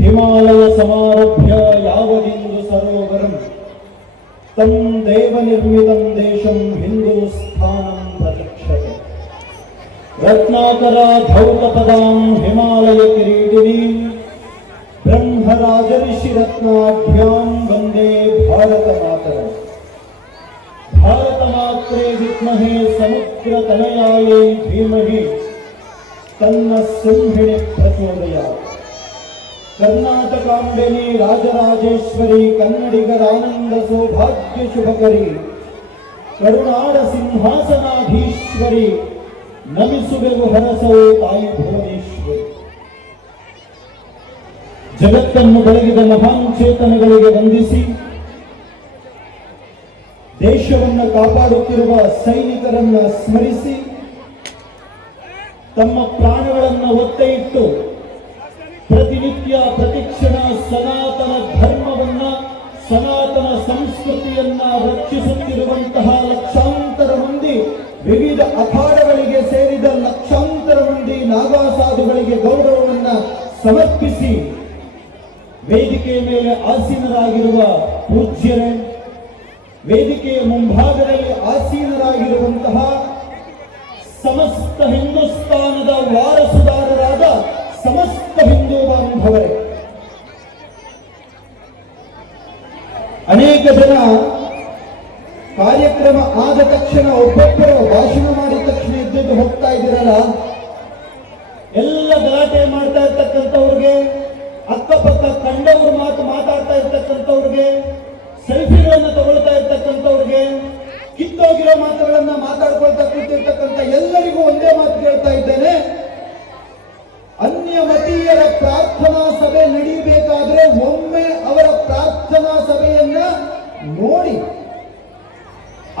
ಹಿಮಾಲಯ ಸಮಾರಭ್ಯ ಯಾವದಿಂದು ಸರೋವರಂ ತಂ ದೇವ ನಿರ್ಮಿತಂ ದೇಶಂ ಹಿಂದೂಸ್ಥಾನಂ ಪ್ರತಿಕ್ಷತೆ ರತ್ನಾಕರ ಧೌತ ಪದಾಂ ಹಿಮಾಲಯ ಕಿರೀಟಿನೀಂ ಬ್ರಹ್ಮರಾಜ ಋಷಿ ರತ್ನಾಢ್ಯಾಂ ವಂದೇ ಭಾರತ ಮಾತರಂ ಭಾರತ ಮಾತ್ರೇ ವಿದ್ಮಹೇ ಸಮುದ್ರ ತನಯಾಯೈ ಧೀಮಹಿ ತನ್ನ ಸಿಂಹಿಣಿ ಪ್ರಚೋದಯಾತ್. ಕರ್ನಾಟಕಾಂಬೆನಿ ರಾಜರಾಜೇಶ್ವರಿ ಕನ್ನಡಿಗರ ಆನಂದ ಸೌಭಾಗ್ಯ ಶುಭಕರಿ ಕರುನಾಡ ಸಿಂಹಾಸನಾಧೀಶ್ವರಿ ನಮಿಸುವೆವು ಹರಸೋ ತಾಯಿ ಭುವನೇಶ್ವರಿ. ಜಗತ್ತನ್ನು ಬೆಳಗಿದ ಮಹಾನ್ ಚೇತನಗಳಿಗೆ ವಂದಿಸಿ ದೇಶವನ್ನು ಕಾಪಾಡುತ್ತಿರುವ ಸೈನಿಕರನ್ನ ಸ್ಮರಿಸಿ ತಮ್ಮ ಪ್ರಾಣಗಳನ್ನು ಒತ್ತೆ ಇಟ್ಟು ಪ್ರತಿನಿತ್ಯ ಪ್ರತಿಕ್ಷಣ ಸನಾತನ ಧರ್ಮವನ್ನ ಸನಾತನ ಸಂಸ್ಕೃತಿಯನ್ನ ರಕ್ಷಿಸುತ್ತಿರುವಂತಹ ಲಕ್ಷಾಂತರ ಮಂದಿ, ವಿವಿಧ ಅಖಾಡಗಳಿಗೆ ಸೇರಿದ ಲಕ್ಷಾಂತರ ಮಂದಿ ನಾಗಾ ಸಾಧುಗಳಿಗೆ ಗೌರವವನ್ನ ಸಮರ್ಪಿಸಿ ವೇದಿಕೆಯ ಮೇಲೆ ಆಸೀನರಾಗಿರುವ ಪೂಜ್ಯರೇ, ವೇದಿಕೆಯ ಮುಂಭಾಗದಲ್ಲಿ ಆಸೀನರಾಗಿರುವಂತಹ ಸಮಸ್ತ ಹಿಂದೂಸ್ತಾನದ ವಾರಸುದಾರರಾದ ಸಮಸ್ತ ಹಿಂದೂ ಬಾಂಧವರೇ, ಅನೇಕ ಜನ ಕಾರ್ಯಕ್ರಮ ಆದ ತಕ್ಷಣ ಒಬ್ಬೊಬ್ಬರು ಭಾಷಣ ಮಾಡಿದ ತಕ್ಷಣ ಎದ್ದು ಹೋಗ್ತಾ ಇದ್ದೀರಲ್ಲ, ಎಲ್ಲ ಗಲಾಟೆ ಮಾಡ್ತಾ ಇರ್ತಕ್ಕಂಥವ್ರಿಗೆ, ಅಕ್ಕಪಕ್ಕ ಕಂಡವರು ಮಾತಾಡ್ತಾ ಇರ್ತಕ್ಕಂಥವ್ರಿಗೆ, ಸೆಲ್ಫಿಗಳನ್ನು ತಗೊಳ್ತಾ ಇರ್ತಕ್ಕಂಥವ್ರಿಗೆ, ಕಿತ್ತೋಗಿರೋ ಮಾತುಗಳನ್ನ ಮಾತಾಡ್ಕೊಳ್ತಾ ಕೂತಿರ್ತಕ್ಕಂಥ ಎಲ್ಲರಿಗೂ ಒಂದೇ ಮಾತು ಹೇಳ್ತಾ ಇದ್ದೇನೆ. ಅನ್ಯ ಮತೀಯರ ಪ್ರಾರ್ಥನಾ ಸಭೆ ನಡೆಯಬೇಕಾದ್ರೆ ಒಮ್ಮೆ ಅವರ ಪ್ರಾರ್ಥನಾ ಸಭೆಯನ್ನ ನೋಡಿ,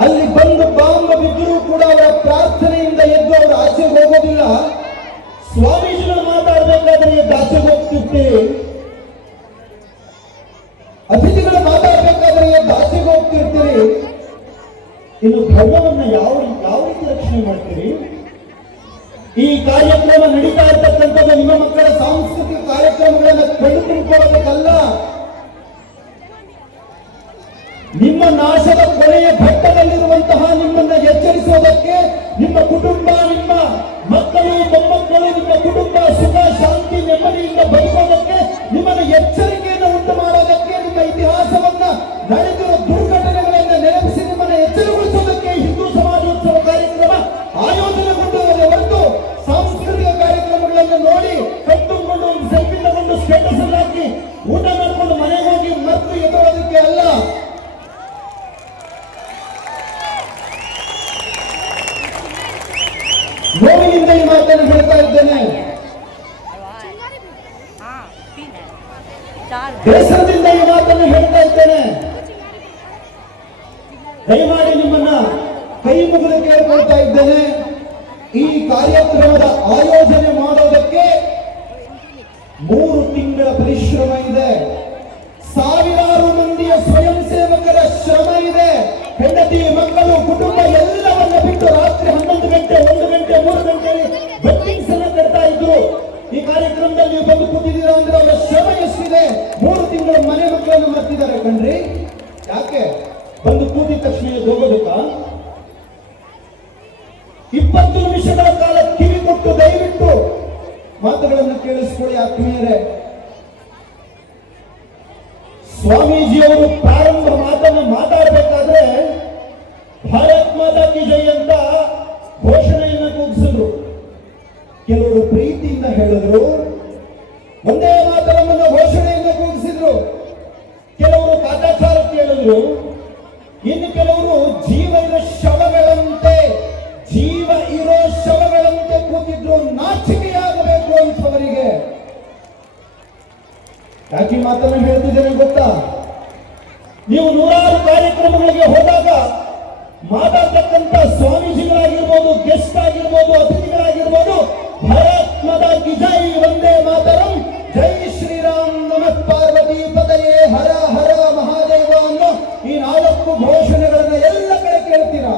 ಅಲ್ಲಿ ಬಂದು ಬಾಂಬ್ ಬಿದ್ದರೂ ಕೂಡ ಅವರ ಪ್ರಾರ್ಥನೆಯಿಂದ ಎದ್ದು ಅವರು ಆಚೆಗೆ ಹೋಗೋದಿಲ್ಲ. ಸ್ವಾಮೀಜಿಗಳು ಮಾತಾಡಬೇಕಾದ್ರೆ ಎದ್ದು ಆಚೆಗೆ ಹೋಗ್ತಿರ್ತೀರಿ, ಅತಿಥಿಗಳು ಮಾತಾಡಬೇಕಾದ್ರೆ ಎದ್ದು ಆಚೆಗೆ ಹೋಗ್ತಿರ್ತೀರಿ. ಇನ್ನು ಧರ್ಮವನ್ನ ಯಾವ ರೀತಿ ರಕ್ಷಣೆ ಮಾಡ್ತೀರಿ? ಈ ಕಾರ್ಯಕ್ರಮ ನಡೀತಾ ಇರ್ತಕ್ಕಂಥದ್ದು ನಿಮ್ಮ ಮಕ್ಕಳ ಸಾಂಸ್ಕೃತಿಕ ಕಾರ್ಯಕ್ರಮಗಳನ್ನು ಕಳೆದುಕೊಳ್ಳೋದಕ್ಕಲ್ಲ, ನಿಮ್ಮ ನಾಶದ ಕೊನೆಯ ಘಟ್ಟದಲ್ಲಿರುವಂತಹ ನಿಮ್ಮನ್ನ ಎಚ್ಚರಿಸುವುದಕ್ಕೆ. ನಿಮ್ಮ ಕುಟುಂಬ, ನಿಮ್ಮ ಮಕ್ಕಳು, ಮೊಮ್ಮಕ್ಕಳು, ನಿಮ್ಮ ಕುಟುಂಬ ಸುಖ ಶಾಂತಿ ನೆಮ್ಮದಿಯಿಂದ ಬದುಕೋದಕ್ಕೆ, ನಿಮ್ಮನ್ನ ಎಚ್ಚರಿಕೆಯನ್ನು ಉಂಟು ಮಾಡೋದಕ್ಕೆ, ನಿಮ್ಮ ಇತಿಹಾಸವನ್ನ ನಡೆದಿರುವ ದುರ್ಘಟನೆಗಳನ್ನ ನೆನಪಿಸಿ ನಿಮ್ಮನ್ನ ಎಚ್ಚರಗೊಳಿಸೋದಕ್ಕೆ ಹಿಂದೂ ಸಮಾಜೋತ್ಸವ ಕಾರ್ಯಕ್ರಮ ಆಯೋಜನೆಗೊಂಡಿದೆ ಹೊರತು ಸಾಂಸ್ಕೃತಿಕ ಕಾರ್ಯಕ್ರಮಗಳನ್ನು ನೋಡಿ ಕಟ್ಟುಕೊಂಡು ಒಂದು ಸೆಲ್ಫಿ ತಗೊಂಡು ಸ್ಟೇಟಸ್ ಅಲ್ಲಿ ಹಾಕಿ ಊಟ ಮಾಡ್ಕೊಂಡು ಮನೆಗೆ ಹೋಗಿ ಮತ್ತು ಎದುರೋದಕ್ಕೆ ಅಲ್ಲ. ನೋವಿನಿಂದ ಈ ಮಾತನ್ನು ಹೇಳ್ತಾ ಇದ್ದೇನೆ, ಬೇಸರದಿಂದ ಈ ಮಾತನ್ನು ಹೇಳ್ತಾ ಇದ್ದೇನೆ. ದಯಮಾಡಿ ನಿಮ್ಮನ್ನ ಕೈ ಮುಗಿದು ಕೇಳ್ಕೊಳ್ತಾ ಇದ್ದೇನೆ. ಈ ಕಾರ್ಯಕ್ರಮದ ಆಯೋಜನೆ ಮಾಡೋದಕ್ಕೆ 3 ತಿಂಗಳ ಪರಿಶ್ರಮ ಇದೆ, ಸಾವಿರಾರು ಮಂದಿಯ ಸ್ವಯಂ ಸೇವಕರ ಶ್ರಮ ಇದೆ. ಹೆಂಡತಿ, ಮಕ್ಕಳು, ಕುಟುಂಬ ಎಲ್ಲವನ್ನ ಬಿಟ್ಟು ರಾತ್ರಿ 11 ಗಂಟೆ, 1 ಗಂಟೆ, 3 ಗಂಟೆಯಲ್ಲಿ ಬೆಟ್ಟಿಂಗ್ಸ್ ಅನ್ನ ಕಟ್ತಾ ಇದ್ರು. ಈ ಕಾರ್ಯಕ್ರಮದಲ್ಲಿ ನೀವು ಬಂದು ಕೂತಿದ್ದೀರಾ ಅಂದ್ರೆ ಅವರ ಶ್ರಮ ಎಷ್ಟಿದೆ. 3 ತಿಂಗಳು ಮನೆ ಮಕ್ಕಳನ್ನು ಮರ್ತಿದ್ದಾರೆ ಕಣ್ರಿ. ಯಾಕೆ? ಬಂದು ಕೂತಿದ ತಕ್ಷಣ ಹೋಗೋದಕ್ಕ 20 ನಿಮಿಷಗಳ ಕಾಲ ಕಿವಿ ಕೊಟ್ಟು ದಯವಿಟ್ಟು ಮಾತುಗಳನ್ನು ಕೇಳಿಸ್ಕೊಳ್ಳಿ ಆತ್ಮೀಯರೇ. ಸ್ವಾಮೀಜಿಯವರು ಪ್ರಾರಂಭ ಮಾತನ್ನು ಮಾತಾಡಬೇಕಾದ್ರೆ ಭಾರತ್ ಮಾತಾ ಕಿ ಜೈ ಅಂತ ಘೋಷಣೆಯನ್ನು ಕೂಗಿಸಿದ್ರು. ಕೆಲವರು ಪ್ರೀತಿಯಿಂದ ಹೇಳಿದ್ರು, ಒಂದೇ ಮಾತರವನ್ನು ಘೋಷಣೆಯನ್ನು ಕೂಗಿಸಿದ್ರು. ಕೆಲವರು ಕಾಟಾಚಾರಕ್ಕೆ ಹೇಳಿದ್ರು, ಇನ್ನು ಕೆಲವರು ಜೀವ ಇರೋ ಶವಗಳಂತೆ ಕೂತಿದ್ರು. ನಾಚಿಕೆಯಾಗಬೇಕು ಅಂತವರಿಗೆ. ಯಾಕೆ ಮಾತನ್ನು ಹೇಳ್ತಿದ್ದೇನೆ ಗೊತ್ತಾ? ನೀವು ನೂರಾರು ಕಾರ್ಯಕ್ರಮಗಳಿಗೆ ಹೋದಾಗ ಮಾತಾಡ್ತಕ್ಕಂಥ ಸ್ವಾಮೀಜಿಗಳಾಗಿರ್ಬೋದು, ಗೆಸ್ಟ್ ಆಗಿರ್ಬೋದು, ಅತಿಥಿಗಳಾಗಿರ್ಬೋದು, ಭಾರತ್ ಮಾತಾ ಕಿ ಜೈ, ವಂದೇ ಮಾತರಂ, ಜೈ ಶ್ರೀರಾಮ್, ನಮಃ ಪಾರ್ವತಿ ಪದಯೇ, ಹರ ಹರ ಮಹಾದೇವ ಅನ್ನೋ ಈ 4 ಘೋಷಣೆಗಳನ್ನ ಎಲ್ಲ ಕಡೆ ಕೇಳ್ತೀರಾ.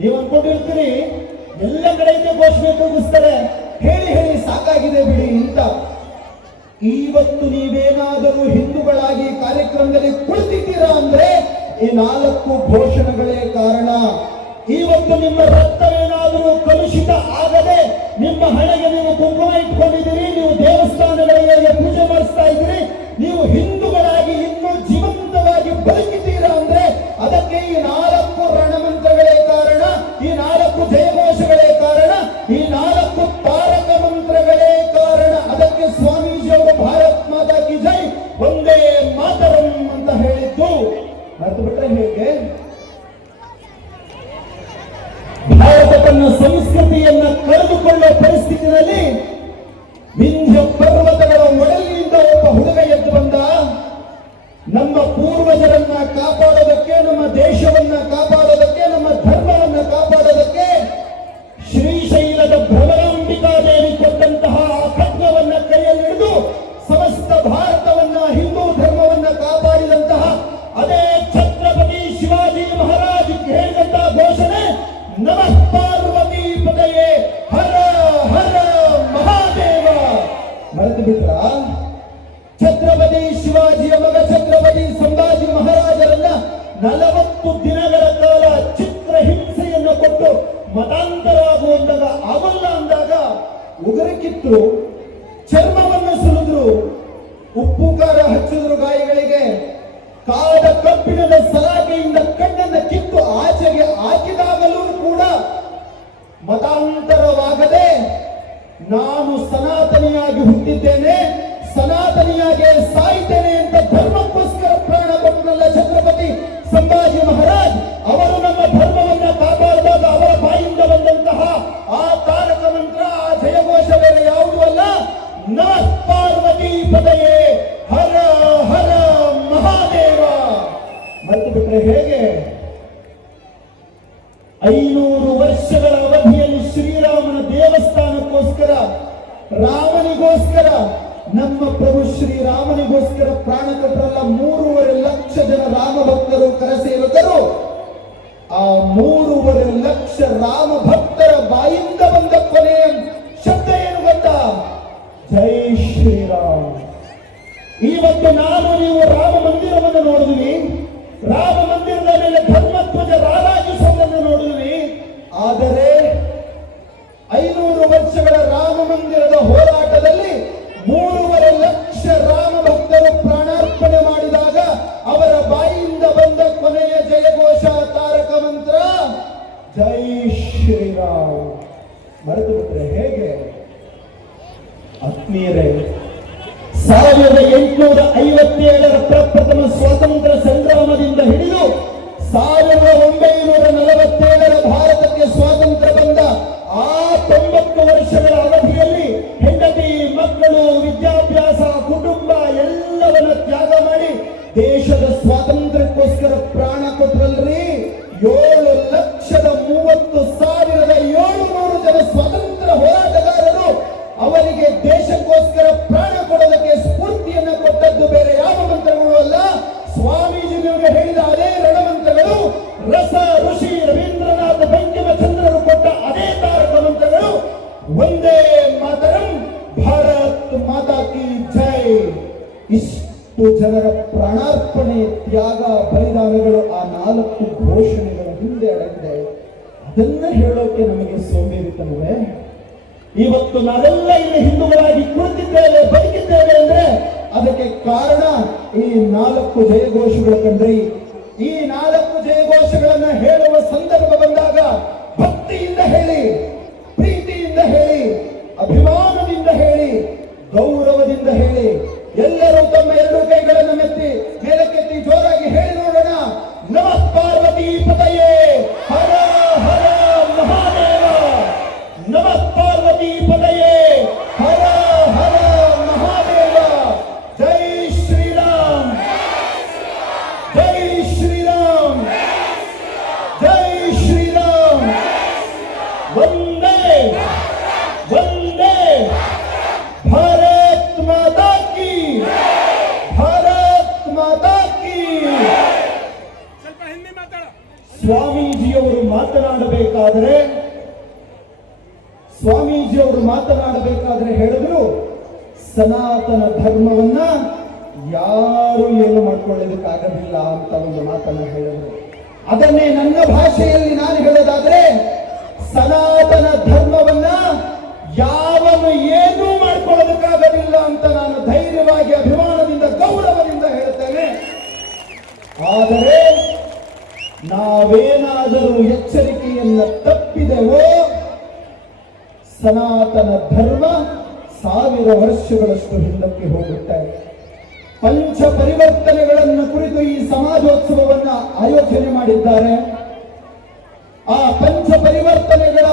ನೀವು ಅನ್ಕೊಂಡಿರ್ತೀರಿ ಎಲ್ಲ ಕಡೆಯಿಂದ ಘೋಷಣೆ ಕೂಗಿಸ್ತಾರೆ, ಹೇಳಿ ಹೇಳಿ ಸಾಕಾಗಿದೆ ಬಿಡಿ ಅಂತ. ಇವತ್ತು ನೀವೇನಾದರೂ ಹಿಂದೂಗಳಾಗಿ ಕಾರ್ಯಕ್ರಮದಲ್ಲಿ ಕುಳಿತಿದ್ದೀರಾ ಅಂದ್ರೆ ಈ 4 ಘೋಷಣೆಗಳೇ ಕಾರಣ. ಇವತ್ತು ನಿಮ್ಮ ರಕ್ತವೇನಾದರೂ ಕಲುಷಿತ ಆಗದೆ ನಿಮ್ಮ ಹಣೆಗೆ ನೀವು ಕುಂಕುಮ ಇಟ್ಕೊಂಡಿದ್ದೀರಿ, ನೀವು ದೇವಸ್ಥಾನಗಳಿಗೆ ಪೂಜೆ ಮಾಡಿಸ್ತಾ ಇದ್ದೀರಿ, ನೀವು ಹಿಂದೂಗಳಾಗಿ ಇನ್ನೂ ಜೀವಂತವಾಗಿ ಬದುಕಿದ್ದೀರಾ ಅಂದ್ರೆ ಅದಕ್ಕೆ ಈ 4 ರಣಮಂತ್ರಗಳೇ ಕಾರಣ, ಈ 4 ಜಯಘೋಷಗಳೇ ಕಾರಣ, ಈ 4 ತಾರಕ ಮಂತ್ರಗಳೇ ಕಾರಣ. ಅದಕ್ಕೆ ಸ್ವಾಮೀಜಿಯವರು ಭಾರತ್ ಮಾತಾ ಕಿ ಜೈ, ಒಂದೇ ಮಾತರಂ ಅಂತ ಹೇಳಿದ್ದು ಮರೆತು ಬಿಟ್ರೆ ಹೇಗೆ? ಭಾರತ ತನ್ನ ಸಂಸ್ಕೃತಿಯನ್ನ ಕಳೆದುಕೊಳ್ಳುವ ಪರಿಸ್ಥಿತಿಯಲ್ಲಿ ವಿಂಧ್ಯ ಪರ್ವತಗಳ ಒಡಲಿನಿಂದ ಒಬ್ಬ ಹುಡುಗ ಎದ್ದು ಬಂದ. ನಮ್ಮ ಪೂರ್ವಜರನ್ನ ಕಾಪಾಡೋದಕ್ಕೆ, ನಮ್ಮ ದೇಶವನ್ನ ಕಾಪಾಡೋದಕ್ಕೆ, ನಮ್ಮ ಧರ್ಮವನ್ನ ಕಾಪಾಡೋದಕ್ಕೆ ಶ್ರೀಶೈಲದ ಭ್ರಮರಾಂಬಿಕಾದೇವಿ ಕೊಟ್ಟಂತಹ ಆ ಖಡ್ಗವನ್ನ ಕೈಯಲ್ಲಿ ಹಿಡಿದು ಸಮಸ್ತ ಭಾರತವನ್ನ, ಹಿಂದೂ ಧರ್ಮವನ್ನ ಕಾಪಾಡಿದಂತಹ ಅದೇ ಛತ್ರಪತಿ ಶಿವಾಜಿ ಮಹಾರಾಜ್ ಹೇಳಿದಂತಹ ಘೋಷಣೆ ನಮಃ ಪಾರ್ವತಿ ಪದಯೇ ಹರ ಹರ ಮಹಾದೇವ. ಮರೆತು ಬಿಟ್ರ? ಛತ್ರಪತಿ ಶಿವಾಜಿಯ ಮಗ ಛತ್ರಪತಿ ಸಂಭಾಜಿ ಮಹಾರಾಜರನ್ನ 40 ದಿನಗಳ ಕಾಲ ಚಿತ್ರ ಹಿಂಸೆಯನ್ನು ಕೊಟ್ಟು ಮತಾಂತರ ಆಗುವಂದಾಗ ಆಗಲ್ಲ ಅಂದಾಗ ಉಗುರಕ್ಕಿತ್ತು, ಚರ್ಮವನ್ನು ಸುಲಿದ್ರು, ಉಪ್ಪು ಖಾರ ಹಚ್ಚಿದ್ರು ಗಾಯಗಳಿಗೆ, ಕಾದ ಕಬ್ಬಿಣದ ಸಲಾಕೆಯಿಂದ ಕಣ್ಣನ್ನು ಕಿತ್ತು ಆಚೆಗೆ ಹಾಕಿದಾಗಲೂ ಕೂಡ ಮತಾಂತರವಾಗದೆ ನಾನು ಸನಾತನಿಯಾಗಿ ಹುಟ್ಟಿದ್ದೇನೆ, ಸನಾತನಿಯಾಗಿ ಸಾಯ್ತೇನೆ ಅಂತ ಧರ್ಮಕ್ಕೋಸ್ಕರ ಪ್ರಾಣ ಕೊಟ್ಟನಲ್ಲ ಛತ್ರಪತಿ ಸಂಭಾಜಿ ಮಹಾರಾಜ್. ಅವರು ನಮ್ಮ ಧರ್ಮವನ್ನ ಕಾಪಾಡಿದಾಗ ಅವರ ಬಾಯಿಂದ ಬಂದಂತಹ ಆ ತಾರಕ ಮಂತ್ರ, ಆ ಜಯಘೋಷ ಬೇರೆ ಯಾವುದೂ ಅಲ್ಲ, ನಮಃ ಪಾರ್ವತಿ ಪದಯೇ ಹರ ಹರ ಮಹಾದೇವ. ಮರೆತು ಬಿಟ್ರೆ ಹೇಗೆ? 500 ವರ್ಷಗಳ ಅವಧಿಯಲ್ಲಿ ಶ್ರೀರಾಮನ ದೇವಸ್ಥಾನಕ್ಕೋಸ್ಕರ, ರಾಮನಿಗೋಸ್ಕರ, ನಮ್ಮ ಪ್ರಭು ಶ್ರೀರಾಮನಿಗೋಸ್ಕರ ಪ್ರಾಣ ಕೊಟ್ಟರಲ್ಲ 3.5 ಲಕ್ಷ ಜನ ರಾಮ ಭಕ್ತರು, ಕರಸೇವಕರು. ಆ 3.5 ಲಕ್ಷ ರಾಮ ಭಕ್ತರ ಬಾಯಿಂದ ಬಂದ ಕೊನೆಯ ಶಬ್ದ ಏನು ಗೊತ್ತಾ? ಜೈ ಶ್ರೀರಾಮ್. ಇವತ್ತು ನಾನು ನೀವು ರಾಮ ಮಂದಿರವನ್ನು ನೋಡಿದ್ವಿ, ರಾಮ ಮಂದಿರದ ಮೇಲೆ ಧರ್ಮಧ್ವಜ ರಾರಾಜಿಸುವುದನ್ನು ನೋಡಿದ್ವಿ. ಆದರೆ 500 ವರ್ಷಗಳ ರಾಮ ಮಂದಿರದ ಹೋರಾಟದಲ್ಲಿ 3.5 ಲಕ್ಷ ರಾಮ ಭಕ್ತರು ಪ್ರಾಣಾರ್ಪಣೆ ಮಾಡಿದಾಗ ಅವರ ಬಾಯಿಯಿಂದ ಬಂದ ಕೊನೆಯ ಜಯಘೋಷ ತಾರಕ ಮಂತ್ರ ಜೈ ಶ್ರೀರಾಮ್. ಮರೆತು ಬಿಟ್ರೆ ಹೇಗೆ? ಆತ್ಮೀಯರೇ, 1857ರ ಪ್ರಪ್ರಥಮ ಸ್ವಾತಂತ್ರ್ಯ ಸಂಗ್ರಾಮದಿಂದ ಹಿಡಿದು 1947ರ ಭಾರತಕ್ಕೆ ಸ್ವಾತಂತ್ರ್ಯ ಬಂದ ಆ 90 ವರ್ಷಗಳ ಅವಧಿಯಲ್ಲಿ ಹೆಂಡತಿ, ಮಕ್ಕಳು, ವಿದ್ಯಾಭ್ಯಾಸ, ಕುಟುಂಬ ಎಲ್ಲವನ್ನ ತ್ಯಾಗ ಮಾಡಿ ದೇಶದ ಸ್ವಾತಂತ್ರ್ಯಕ್ಕೋಸ್ಕರ ಪ್ರಾಣ ಕೊಟ್ಟರಲ್ರಿ. 7,30,700 ಜನ ಸ್ವಾತಂತ್ರ್ಯ ಹೋರಾಟಗಾರರು ಅವರಿಗೆ ದೇಶಕ್ಕೋಸ್ಕರ ಪ್ರಾಣ ಕೊಡೋದಕ್ಕೆ ಸ್ಫೂರ್ತಿಯನ್ನು ಕೊಟ್ಟದ್ದು ಬೇರೆ ಯಾವ ಮಂತ್ರಗಳು ಅಲ್ಲ, ಸ್ವಾಮೀಜಿ ನಿಮಗೆ ಹೇಳಿದ ಅದೇ ರಣಮಂತ್ರಗಳು, ರಸ ಋಷಿ ರವೀಂದ್ರನಾಥ ಬಂಕಿಮಚಂದ್ರರು ಕೊಟ್ಟ ಅದೇ ತಾರಕ ಮಂತ್ರಗಳು, ಒಂದೇ ಮಾತರಂ ಭಾರತ್ ಮಾತಾ ಕಿ ಜೈ. ಇಷ್ಟು ಜನರ ಪ್ರಾಣಾರ್ಪಣೆ, ತ್ಯಾಗ, ಬಲಿದಾನಗಳು ಆ 4 ಘೋಷಣೆಗಳ ಹಿಂದೆ ಅಡಗಿದೆ. ಅದನ್ನ ಹೇಳೋಕೆ ನಮಗೆ ಸೋಂಬೇರಿತನವೇ? ಇವತ್ತು ನಾವೆಲ್ಲ ಇಲ್ಲಿ ಹಿಂದೂಗಳಾಗಿ ಕುಳಿತಿದ್ದೇವೆ, ಬದುಕಿದ್ದೇವೆ ಅಂದ್ರೆ ಅದಕ್ಕೆ ಕಾರಣ ಈ 4 ಜಯಘೋಷಗಳು ಕಂಡ್ರಿ. ಈ 4 ಜಯಘೋಷಗಳನ್ನ ಹೇಳುವ ಸಂದರ್ಭ ಬಂದಾಗ ಭಕ್ತಿಯಿಂದ ಹೇಳಿ, ಪ್ರೀತಿಯಿಂದ ಹೇಳಿ, ಅಭಿಮಾನದಿಂದ ಹೇಳಿ, ಗೌರವದಿಂದ ಹೇಳಿ. ಎಲ್ಲರೂ ತಮ್ಮ 2 ಕೈಗಳನ್ನು ಮೇಲಕ್ಕೆತ್ತಿ ಜೋರಾಗಿ ಹೇಳಿ ನೋಡೋಣ. ನಮಃ ಪಾರ್ವತಿ ಪದಯೇ ಹರ ಹರ ಮಹಾದೇವ. ನಮಃ ಪಾರ್ವತಿ ಪದಯೇ ಹರ ಹರ ಮಹಾದೇವ. ಜೈ ಶ್ರೀರಾಮ್, ಜೈ ಶ್ರೀರಾಮ್, ಜೈ ಶ್ರೀರಾಮ್. ವಂದೇ ವಂದೇ ಭಾರತ್ ಮಾತಾ ಕಿ, ಭಾರತ್ ಮಾತಾ ಕಿ. ಸ್ವಾಮೀಜಿಯವರು ಮಾತನಾಡಬೇಕಾದ್ರೆ ಹೇಳಿದ್ರು, ಸನಾತನ ಧರ್ಮವನ್ನ ಯಾರು ಏನು ಮಾಡ್ಕೊಳ್ಳೋದಕ್ಕಾಗಲಿಲ್ಲ ಅಂತ ಒಂದು ಮಾತನ್ನ ಹೇಳಿದ್ರು. ಅದನ್ನೇ ನನ್ನ ಭಾಷೆಯಲ್ಲಿ ನಾನು ಹೇಳೋದಾದ್ರೆ, ಸನಾತನ ಧರ್ಮವನ್ನ ಯಾವನು ಏನೂ ಮಾಡ್ಕೊಳ್ಳೋದಕ್ಕಾಗಲಿಲ್ಲ ಅಂತ ನಾನು ಧೈರ್ಯವಾಗಿ, ಅಭಿಮಾನದಿಂದ, ಗೌರವದಿಂದ ಹೇಳ್ತೇನೆ. ಆದರೆ ನಾವೇನಾದರೂ ಎಚ್ಚರಿಕೆಯನ್ನು ತಪ್ಪಿದೆವೋ ಸನಾತನ ಧರ್ಮ 1000 ವರ್ಷಗಳಷ್ಟು ಹಿಂದಕ್ಕೆ ಹೋಗುತ್ತೆ. ಪಂಚ ಪರಿವರ್ತನೆಗಳನ್ನು ಕುರಿತು ಈ ಸಮಾಜೋತ್ಸವವನ್ನ ಆಯೋಜನೆ ಮಾಡಿದ್ದಾರೆ. ಆ ಪಂಚ ಪರಿವರ್ತನೆಗಳ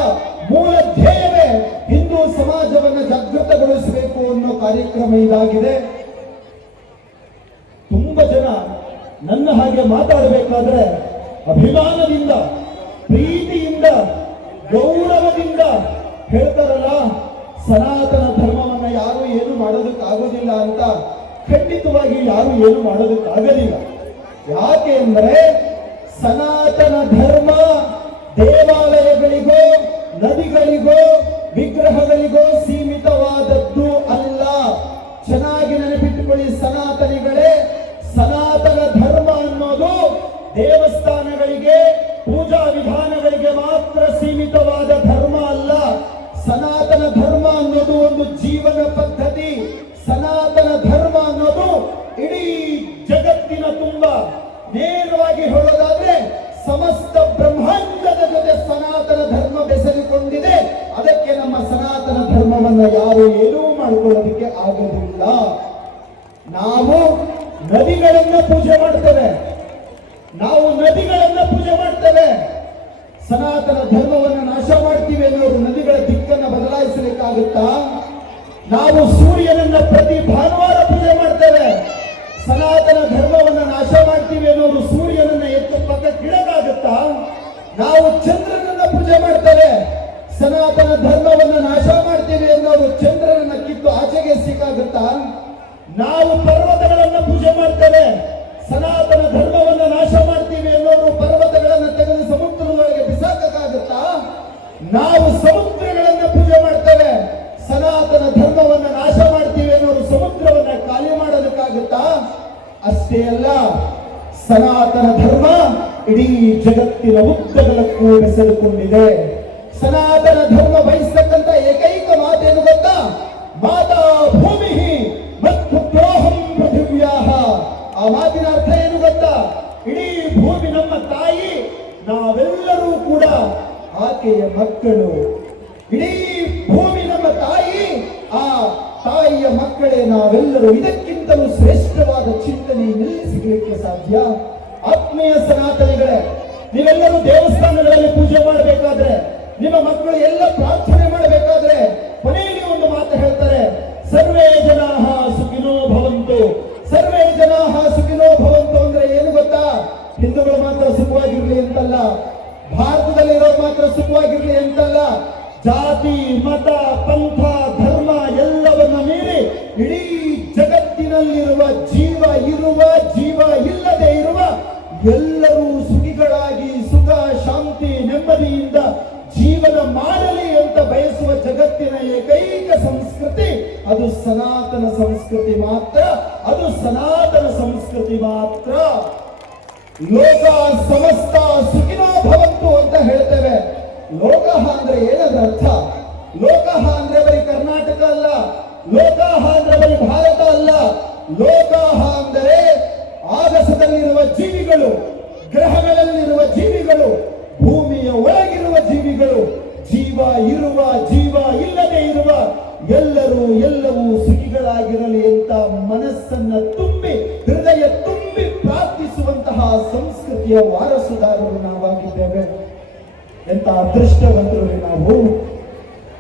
ಮೂಲ ಧ್ಯೇಯವೇ ಹಿಂದೂ ಸಮಾಜವನ್ನು ಜಾಗೃತಗೊಳಿಸಬೇಕು ಅನ್ನೋ ಕಾರ್ಯಕ್ರಮ ಇದಾಗಿದೆ. ತುಂಬಾ ಜನ ನನ್ನ ಹಾಗೆ ಮಾತಾಡಬೇಕಾದ್ರೆ ಅಭಿಮಾನದಿಂದ, ಪ್ರೀತಿಯಿಂದ, ಗೌರವದಿಂದ ಹೇಳ್ತಾರಲ್ಲ, ಸನಾತನ ಧರ್ಮವನ್ನ ಯಾರು ಏನು ಮಾಡೋದಕ್ಕಾಗೋದಿಲ್ಲ ಅಂತ. ಖಂಡಿತವಾಗಿ ಯಾರು ಏನು ಮಾಡೋದಕ್ಕಾಗಲಿಲ್ಲ. ಯಾಕೆ ಅಂದ್ರೆ ಸನಾತನ ಧರ್ಮ ದೇವಾಲಯಗಳಿಗೋ, ನದಿಗಳಿಗೋ, ವಿಗ್ರಹಗಳಿಗೋ ಸೀಮಿತವಾದದ್ದು ಅಲ್ಲ. ಚೆನ್ನಾಗಿ ನೆನಪಿಟ್ಟುಕೊಳ್ಳಿ ಸನಾತನಿಗಳೇ, ಸನಾತನ ಧರ್ಮ ಅನ್ನೋದು ದೇವಸ್ಥಾನಗಳಿಗೆ, ಪೂಜಾ ವಿಧಾನಗಳಿಗೆ ಮಾತ್ರ ಸೀಮಿತವಾದ ಧರ್ಮ ಅಲ್ಲ. ಸನಾತನ ಧರ್ಮ ಅನ್ನೋದು ಒಂದು ಜೀವನ ಪದ್ಧತಿ. ಸನಾತನ ಧರ್ಮ ಅನ್ನೋದು ಇಡೀ ಜಗತ್ತಿನ ತುಂಬ, ನೇರವಾಗಿ ಹೇಳೋದಾದ್ರೆ ಸಮಸ್ತ ಬ್ರಹ್ಮಾಂಡದ ಜೊತೆ ಸನಾತನ ಧರ್ಮ ಬೆಸೆದುಕೊಂಡಿದೆ. ಅದಕ್ಕೆ ನಮ್ಮ ಸನಾತನ ಧರ್ಮವನ್ನು ಯಾರು ಏನೂ ಮಾಡಿಕೊಳ್ಳೋದಕ್ಕೆ ಆಗೋದಿಲ್ಲ. ನಾವು ನದಿಗಳನ್ನ ಪೂಜೆ ಮಾಡ್ತೇವೆ, ನಾವು ನದಿಗಳನ್ನ ಪೂಜೆ ಮಾಡ್ತೇವೆ. ಸನಾತನ ಧರ್ಮವನ್ನು ನಾಶ ಮಾಡ್ತೀವಿ ಅನ್ನೋರು ನದಿಗಳ ದಿಕ್ಕನ್ನು ಬದಲಾಯಿಸಲಿಕ್ಕಾಗುತ್ತಾ? ನಾವು ಸೂರ್ಯನನ್ನ ಪ್ರತಿ ಭಾನುವಾರ ಪೂಜೆ ಮಾಡ್ತೇವೆ. ಸನಾತನ ಧರ್ಮವನ್ನು ನಾಶ ಮಾಡ್ತೀವಿ ಅನ್ನೋರು ಸೂರ್ಯನನ್ನ ಎತ್ತು ಪಕ್ಕಕ್ಕಿಡಕ್ಕಾಗುತ್ತಾ? ನಾವು ಚಂದ್ರನನ್ನ ಪೂಜೆ ಮಾಡ್ತೇವೆ. ಸನಾತನ ಧರ್ಮವನ್ನು ನಾಶ ಮಾಡ್ತೀವಿ ಅನ್ನೋರು ಚಂದ್ರನನ್ನ ಕಿತ್ತು ಆಚೆಗೆ ಸಿಕ್ಕಾಗುತ್ತಾ? ನಾವು ಪರ್ವತಗಳನ್ನ ಪೂಜೆ ಮಾಡ್ತೇವೆ. ಸನಾತನ ಧರ್ಮವನ್ನು ನಾಶ ಮಾಡ್ತೀವಿ ಅನ್ನೋರು ಪರ್ವತಗಳನ್ನು ತೆಗೆದು ಸಮುದ್ರದೊಳಗೆ ಬಿಸಾಕಕ್ಕಾಗುತ್ತಾ? ನಾವು ಸಮುದ್ರಗಳನ್ನ ಪೂಜೆ ಮಾಡ್ತೇವೆ. ಸನಾತನ ಧರ್ಮವನ್ನು ನಾಶ ಮಾಡ್ತೀವಿ ಅನ್ನೋರು ಸಮುದ್ರವನ್ನ ಖಾಲಿ ಮಾಡೋದಕ್ಕಾಗುತ್ತಾ? ಅಷ್ಟೇ ಅಲ್ಲ, ಸನಾತನ ಧರ್ಮ ಇಡೀ ಜಗತ್ತಿನ ಉದ್ದಗಲಕ್ಕೂ ಬೆಸೆದುಕೊಂಡಿದೆ. ಸನಾತನ ಧರ್ಮ ಬಯಸ್ತಕ್ಕಂಥ ಏಕೈಕ ಮಾತೇನು ಗೊತ್ತಾ? ಮಾತಾ ಭೂಮಿ ಮತ್ತು ಪ್ರೋಹಂ ಪೃಥಿವ್ಯಾಹ. ಆ ಮಾತಿನ ಅರ್ಥ ಏನು ಗೊತ್ತಾ? ಇಡೀ ಭೂಮಿ ನಮ್ಮ ತಾಯಿ, ನಾವೆಲ್ಲರೂ ಕೂಡ ಆಕೆಯ ಮಕ್ಕಳು. ಇಡೀ ಭೂಮಿ ನಮ್ಮ ತಾಯಿ, ಆ ತಾಯಿಯ ಮಕ್ಕಳೇ ನಾವೆಲ್ಲರೂ. ಇದಕ್ಕಿಂತಲೂ ಶ್ರೇಷ್ಠವಾದ ಚಿಂತನೆ ಎಲ್ಲಿ ಸಿಗಲಿಕ್ಕೆ ಸಾಧ್ಯ? ಆತ್ಮೀಯ ಸನಾತನಿಗಳೇ, ನೀವೆಲ್ಲರೂ ದೇವಸ್ಥಾನಗಳಲ್ಲಿ ಪೂಜೆ ಮಾಡಬೇಕಾದ್ರೆ, ನಿಮ್ಮ ಮಕ್ಕಳು ಎಲ್ಲ ಪ್ರಾರ್ಥನೆ ಮಾಡಬೇಕಾದ್ರೆ ಕೊನೆಯಲ್ಲಿ ಒಂದು ಮಾತು ಹೇಳ್ತಾರೆ, ಸರ್ವೇ ಜನಾಃ ಸುಖಿನೋ ಭವಂತು. ಸರ್ವೇ ಜನಾಃ ಸುಖಿನೋ ಭವಂತು ಅಂದ್ರೆ ಏನು ಗೊತ್ತಾ? ಹಿಂದೂಗಳು ಮಾತ್ರ ಸುಖವಾಗಿರ್ಲಿ ಅಂತಲ್ಲ, ಭಾರತದಲ್ಲಿರೋರು ಮಾತ್ರ ಸುಖವಾಗಿರ್ಲಿ ಅಂತಲ್ಲ. ಜಾತಿ, ಮತ, ಪಂಥ, ಧರ್ಮ ಎಲ್ಲವನ್ನ ಮೀರಿ ಇಡೀ ಜಗತ್ತಿನಲ್ಲಿರುವ ಜೀವ ಇರುವ, ಜೀವ ಇಲ್ಲದೆ ಇರುವ ಎಲ್ಲರೂ ಸುಖಿಗಳಾಗಿ, ಸುಖ, ಶಾಂತಿ, ನೆಮ್ಮದಿಯಿಂದ ಜೀವನ ಮಾಡಲಿ ಅಂತ ಬಯಸುವ ಜಗತ್ತಿನ ಏಕೈಕ ಸಂಸ್ಕೃತಿ ಅದು ಸನಾತನ ಸಂಸ್ಕೃತಿ ಮಾತ್ರ. ಅದು ಸನಾತನ ಸಂಸ್ಕೃತಿ ಮಾತ್ರ. ಲೋಕ ಸಮಸ್ತ ಸುಖಿನೋ ಭವಂತು ಅಂತ ಹೇಳ್ತೇವೆ. ಲೋಕಃ ಅಂದ್ರೆ ಏನದ ಅರ್ಥ? ಲೋಕಃ ಅಂದ್ರೆ ಬರೀ ಕರ್ನಾಟಕ ಅಲ್ಲ, ಲೋಕಃ ಅಂದ್ರೆ ಬರೀ ಭಾರತ ಅಲ್ಲ. ಲೋಕಃ ಅಂದರೆ ಆಗಸದಲ್ಲಿರುವ ಜೀವಿಗಳು, ಗ್ರಹಗಳಲ್ಲಿರುವ ಜೀವಿಗಳು, ಭೂಮಿಯ ಒಳಗಿರುವ ಜೀವಿಗಳು, ಜೀವ ಇರುವ, ಜೀವ ಇಲ್ಲದೆ ಇರುವ ಎಲ್ಲರೂ ಎಲ್ಲವೂ ಸುಖಿಗಳಾಗಿರಲಿ ಅಂತ ಮನಸ್ಸನ್ನ ತುಂಬಿ, ಹೃದಯ ತುಂಬಿ ಪ್ರಾರ್ಥಿಸುವಂತಹ ಸಂಸ್ಕೃತಿಯ ವಾರಸುದಾರರು ನಾವಾಗಿದ್ದೇವೆ. ಎಂತ ಅದೃಷ್ಟವಂತರು ನಾವು.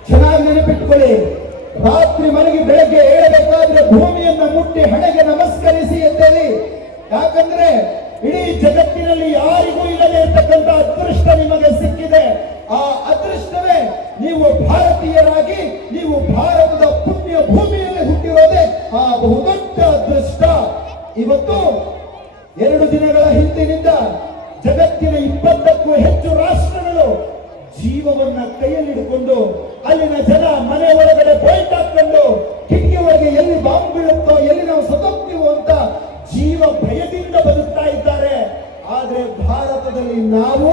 ಚೆನ್ನಾಗಿ ನೆನಪಿಟ್ಕೊಳ್ಳಿ, ರಾತ್ರಿ ಮಲಗಿ ಬೆಳಗ್ಗೆ ಏಳಬೇಕಾದ್ರೆ ಭೂಮಿಯನ್ನ ಮುಟ್ಟಿ ಹಣೆಗೆ ನಮಸ್ಕರಿಸಿ ಎದ್ದೇಳಿ. ಯಾಕಂದ್ರೆ ಇಡೀ ಜಗತ್ತಿನಲ್ಲಿ ಯಾರಿಗೂ ಇಲ್ಲದೆ ಇರತಕ್ಕಂತ ಅದೃಷ್ಟ ನಿಮಗೆ ಸಿಕ್ಕಿದೆ. ಆ ಅದೃಷ್ಟವೇ ನೀವು ಭಾರತೀಯರಾಗಿ, ನೀವು ಭಾರತದ ಪುಣ್ಯ ಭೂಮಿಯಲ್ಲಿ ಹುಟ್ಟಿರೋದೇ ಆ ಬಹುದೊಡ್ಡ ಅದೃಷ್ಟ. ಇವತ್ತು 2 ದಿನಗಳ ಹಿಂದಿನಿಂದ ಜಗತ್ತಿನ 20ಕ್ಕೂ ಹೆಚ್ಚು ರಾಷ್ಟ್ರಗಳು ಜೀವವನ್ನ ಕೈಯಲ್ಲಿ ಹಿಡ್ಕೊಂಡು, ಅಲ್ಲಿನ ಜನ ಮನೆ ಒಳಗಡೆ ಬೈಟ್ ಹಾಕೊಂಡು ಕಿಟಕಿ ಒಳಗೆ ನಮಗೆ ಎಲ್ಲಿ ಬಾಂಬ್ ಬೀಳುತ್ತೋ, ಎಲ್ಲಿ ನಾವು ಸತ್ತೋಗ್ತೀವೋ ಅಂತ ಜೀವ ಭಯದಿಂದ ಬದುಕ್ತಾ ಇದ್ದಾರೆ. ಆದ್ರೆ ಭಾರತದಲ್ಲಿ ನಾವು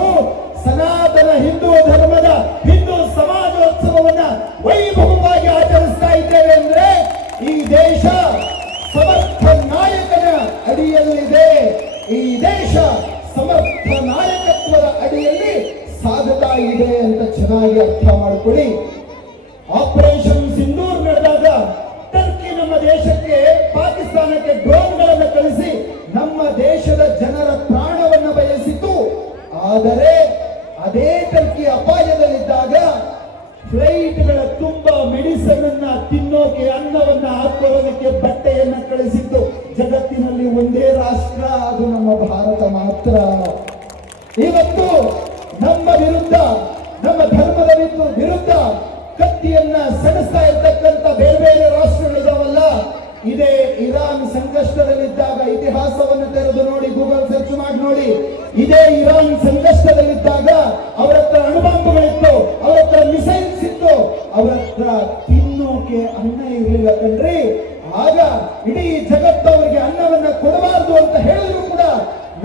ಸನಾತನ ಹಿಂದೂ ಧರ್ಮದ ಹಿಂದೂ ಸಮಾಜೋತ್ಸವವನ್ನ ವೈಭವವಾಗಿ ಆಚರಿಸ್ತಾ ಇದ್ದೇವೆ ಅಂದ್ರೆ ಈ ದೇಶ ಸಮರ್ಥ ನಾಯಕನ ಅಡಿಯಲ್ಲಿದೆ. ಈ ದೇಶ ಸಮರ್ಥ ನಾಯಕತ್ವದ ಅಡಿಯಲ್ಲಿ ಸಾಗುತ್ತಾ ಇದೆ ಅಂತ ಚೆನ್ನಾಗಿ ಅರ್ಥ ಮಾಡಿಕೊಳ್ಳಿ. ಆಪರೇಷನ್ ಸಿಂಧೂರ್ ನಡೆದಾಗ ಟರ್ಕಿ ನಮ್ಮ ದೇಶಕ್ಕೆ, ಪಾಕಿಸ್ತಾನಕ್ಕೆ ಡ್ರೋನ್ಗಳನ್ನು ಕಳಿಸಿ ನಮ್ಮ ದೇಶದ ಜನರ ಪ್ರಾಣವನ್ನು ಬಯಸಿತು. ಆದರೆ ಅದೇ ಟರ್ಕಿ ಅಪಾಯದಲ್ಲಿದ್ದಾಗ ಫ್ಲೈಟ್ಗಳ ತುಂಬಾ ಮೆಡಿಸಿನ್ ಅನ್ನ ತಿನ್ನೋಕೆ, ಅನ್ನವನ್ನ ಹಾಕೊಳ್ಳೋದಕ್ಕೆ ಬಟ್ಟೆಯನ್ನ ಕಳಿಸಿತ್ತು. ಜಗತ್ತಿನಲ್ಲಿ ಒಂದೇ ರಾಷ್ಟ್ರ, ಅದು ನಮ್ಮ ಭಾರತ ಮಾತ್ರ. ಇವತ್ತು ನಮ್ಮ ವಿರುದ್ಧ, ನಮ್ಮ ಧರ್ಮದ ವಿರುದ್ಧ ಕತ್ತಿಯನ್ನ ಸೆಣಸ್ತಾ ಇರ್ತಕ್ಕಂಥ ಬೇರೆ ಬೇರೆ ರಾಷ್ಟ್ರಗಳಿದಾವಲ್ಲ. ಇದೇ ಇರಾನ್ ಸಂಕಷ್ಟದಲ್ಲಿದ್ದಾಗ, ಇತಿಹಾಸವನ್ನು ತೆರೆದು ನೋಡಿ, ಗೂಗಲ್ ಸರ್ಚ್ ಮಾಡಿ ನೋಡಿ. ಇದೇ ಇರಾನ್ ಸಂಕಷ್ಟದಲ್ಲಿದ್ದಾಗ ಅವರ ಹತ್ರ ಅಣುಬಾಂಬುಗಳಿತ್ತು, ಅವರ ಹತ್ರ ಮಿಸೈಲ್ಸ್ ಇತ್ತು, ಅವರ ಹತ್ರ ತಿನ್ನೋಕೆ ಅನ್ನ ಇರಲಿಲ್ಲ ಕಣ್ರಿ. ಆಗ ಇಡೀ ಜಗತ್ತು ಅವರಿಗೆ ಅನ್ನವನ್ನ ಕೊಡಬಾರದು ಅಂತ ಹೇಳಿದ್ರು ಕೂಡ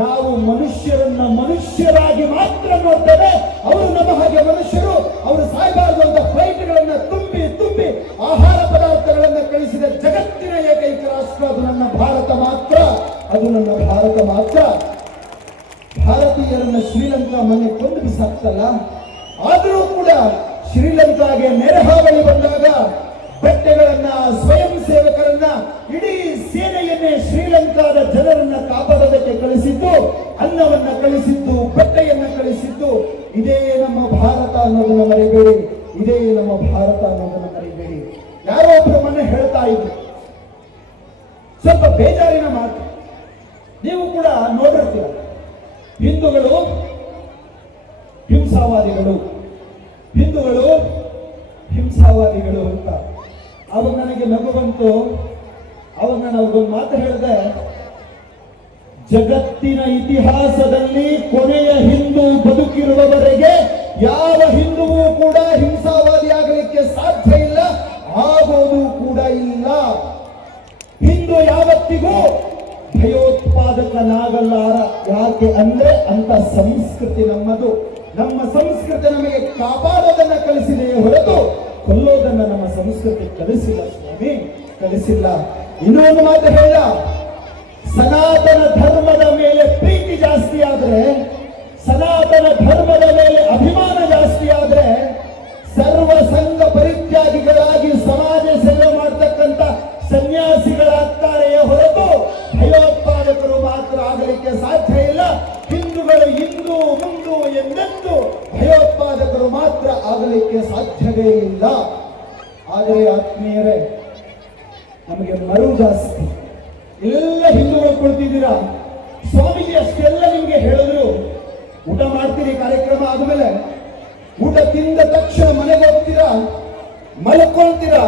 ನಾವು ಮನುಷ್ಯರನ್ನ ಮನುಷ್ಯರಾಗಿ ಮಾತ್ರ ನೋಡ್ತೇವೆ. ಅವರು ನಮ್ಮ ಹಾಗೆ ಮನುಷ್ಯರು, ಅವರು ಸಾಯಬಾರದು ಅಂತ ಫ್ಲೈಟ್ಗಳನ್ನ ತುಂಬಿ ತುಂಬಿ ಆಹಾರ ಪದಾರ್ಥಗಳನ್ನ ಕಳಿಸಿದ ಜಗತ್ತಿನ ಏಕೈಕ ರಾಷ್ಟ್ರ ಅದು ನನ್ನ ಭಾರತ ಮಾತ್ರ. ಅದು ನನ್ನ ಭಾರತ ಮಾತ್ರ. ಭಾರತೀಯರನ್ನ ಶ್ರೀಲಂಕಾ ಮೊನ್ನೆ ಕೊಂದು ಬಿಸಾಕ್ತಲ್ಲ, ಆದರೂ ಕೂಡ ಶ್ರೀಲಂಕಾಗೆ ನೆರೆಹಾವಳಿ ಬಂದಾಗ ಬಟ್ಟೆಗಳನ್ನ, ಸ್ವಯಂ ಸೇವಕರನ್ನ, ಇಡೀ ಸೇನೆಯನ್ನೇ ಶ್ರೀಲಂಕಾದ ಜನರನ್ನ ಕಾಪಾಡೋದಕ್ಕೆ ಕಳಿಸಿದ್ದು, ಅನ್ನವನ್ನ ಕಳಿಸಿದ್ದು, ಬಟ್ಟೆಯನ್ನ ಕಳಿಸಿದ್ದು ಇದೇ ನಮ್ಮ ಭಾರತ ಅನ್ನೋದನ್ನ ಮರಿಬೇಡಿ. ಇದೇ ನಮ್ಮ ಭಾರತ ಅನ್ನೋದನ್ನ ಮರಿಬೇಡಿ. ಯಾರೋ ಒಬ್ರು ಮೊನ್ನೆ ಹೇಳ್ತಾ ಇದ್ರು, ಸ್ವಲ್ಪ ಬೇಜಾರಿನ ಮಾತು, ನೀವು ಕೂಡ ನೋಡಿರ್ತೀರ, ಹಿಂದೂಗಳು ಹಿಂಸಾವಾದಿಗಳು, ಹಿಂದೂಗಳು ಹಿಂಸಾವಾದಿಗಳು ಅಂತ. ಅವಾಗ ನನಗೆ ನಗು ಬಂತು. ಅವಾಗ ನಾನು ಅವ್ರಿಗೊಂದು ಮಾತು ಹೇಳಿದೆ, ಜಗತ್ತಿನ ಇತಿಹಾಸದಲ್ಲಿ ಕೊನೆಯ ಹಿಂದೂ ಬದುಕಿರುವವರೆಗೆ ಯಾವ ಹಿಂದುವೂ ಕೂಡ ಹಿಂಸಾವಾದಿ ಆಗಲಿಕ್ಕೆ ಸಾಧ್ಯ ಇಲ್ಲ, ಆಗೋದು ಕೂಡ ಇಲ್ಲ. ಹಿಂದೂ ಯಾವತ್ತಿಗೂ ಭಯೋತ್ಪಾದಕನಾಗಲಾರ. ಯಾಕೆ ಅಂದ್ರೆ ಅಂತ ಸಂಸ್ಕೃತಿ ನಮ್ಮದು. ನಮ್ಮ ಸಂಸ್ಕೃತಿ ನಮಗೆ ಕಾಪಾಡೋದನ್ನ ಕಲಿಸಿದೆಯೇ ಹೊರತು ಕೊಲ್ಲೋದನ್ನ ನಮ್ಮ ಸಂಸ್ಕೃತಿ ಕಲಿಸಿಲ್ಲ ಸ್ವಾಮಿ, ಕಲಿಸಿಲ್ಲ. ಇನ್ನೊಂದು ಮಾತು ಹೇಳ, ಸನಾತನ ಧರ್ಮದ ಮೇಲೆ ಪ್ರೀತಿ ಜಾಸ್ತಿ ಆದ್ರೆ, ಸನಾತನ ಧರ್ಮದ ಮೇಲೆ ಅಭಿಮಾನ ಜಾಸ್ತಿ ಆದ್ರೆ, ಸರ್ವ ಸಂಘ ಪರಿತ್ಯಾಗಿಗಳಾಗಿ ಸಮಾಜ ಸೇವೆ ಮಾಡ್ತಕ್ಕಂಥ ಸನ್ಯಾಸಿಗಳಾಗ್ತಾರೆಯೇ ಹೊರತು ಭಯೋತ್ಪಾದಕರು ಮಾತ್ರ ಆಗಲಿಕ್ಕೆ ಸಾಧ್ಯ ಇಲ್ಲ. ಹಿಂದೂಗಳು ಇಂದು ಮುಂದು ಎಂದೆಂದು ಭಯೋತ್ಪಾದಕರು ಮಾತ್ರ ಆಗಲಿಕ್ಕೆ ಸಾಧ್ಯವೇ ಇಲ್ಲ. ಆದರೆ ಆತ್ಮೀಯರೇ, ನಮಗೆ ಮರು ಜಾಸ್ತಿ. ಎಲ್ಲ ಹಿಂದೂಗಳು ಕೊಡ್ತಿದ್ದೀರಾ, ಸ್ವಾಮೀಜಿ ಅಷ್ಟೆಲ್ಲ ನಿಮ್ಗೆ ಹೇಳಿದ್ರು. ಊಟ ಮಾಡ್ತೀರಿ, ಕಾರ್ಯಕ್ರಮ ಆದ್ಮೇಲೆ ಊಟ ತಿಂದ ತಕ್ಷಣ ಮನೆಗೆ ಹೋಗ್ತೀರಾ, ಮಲ್ಕೊಳ್ತೀರಾ,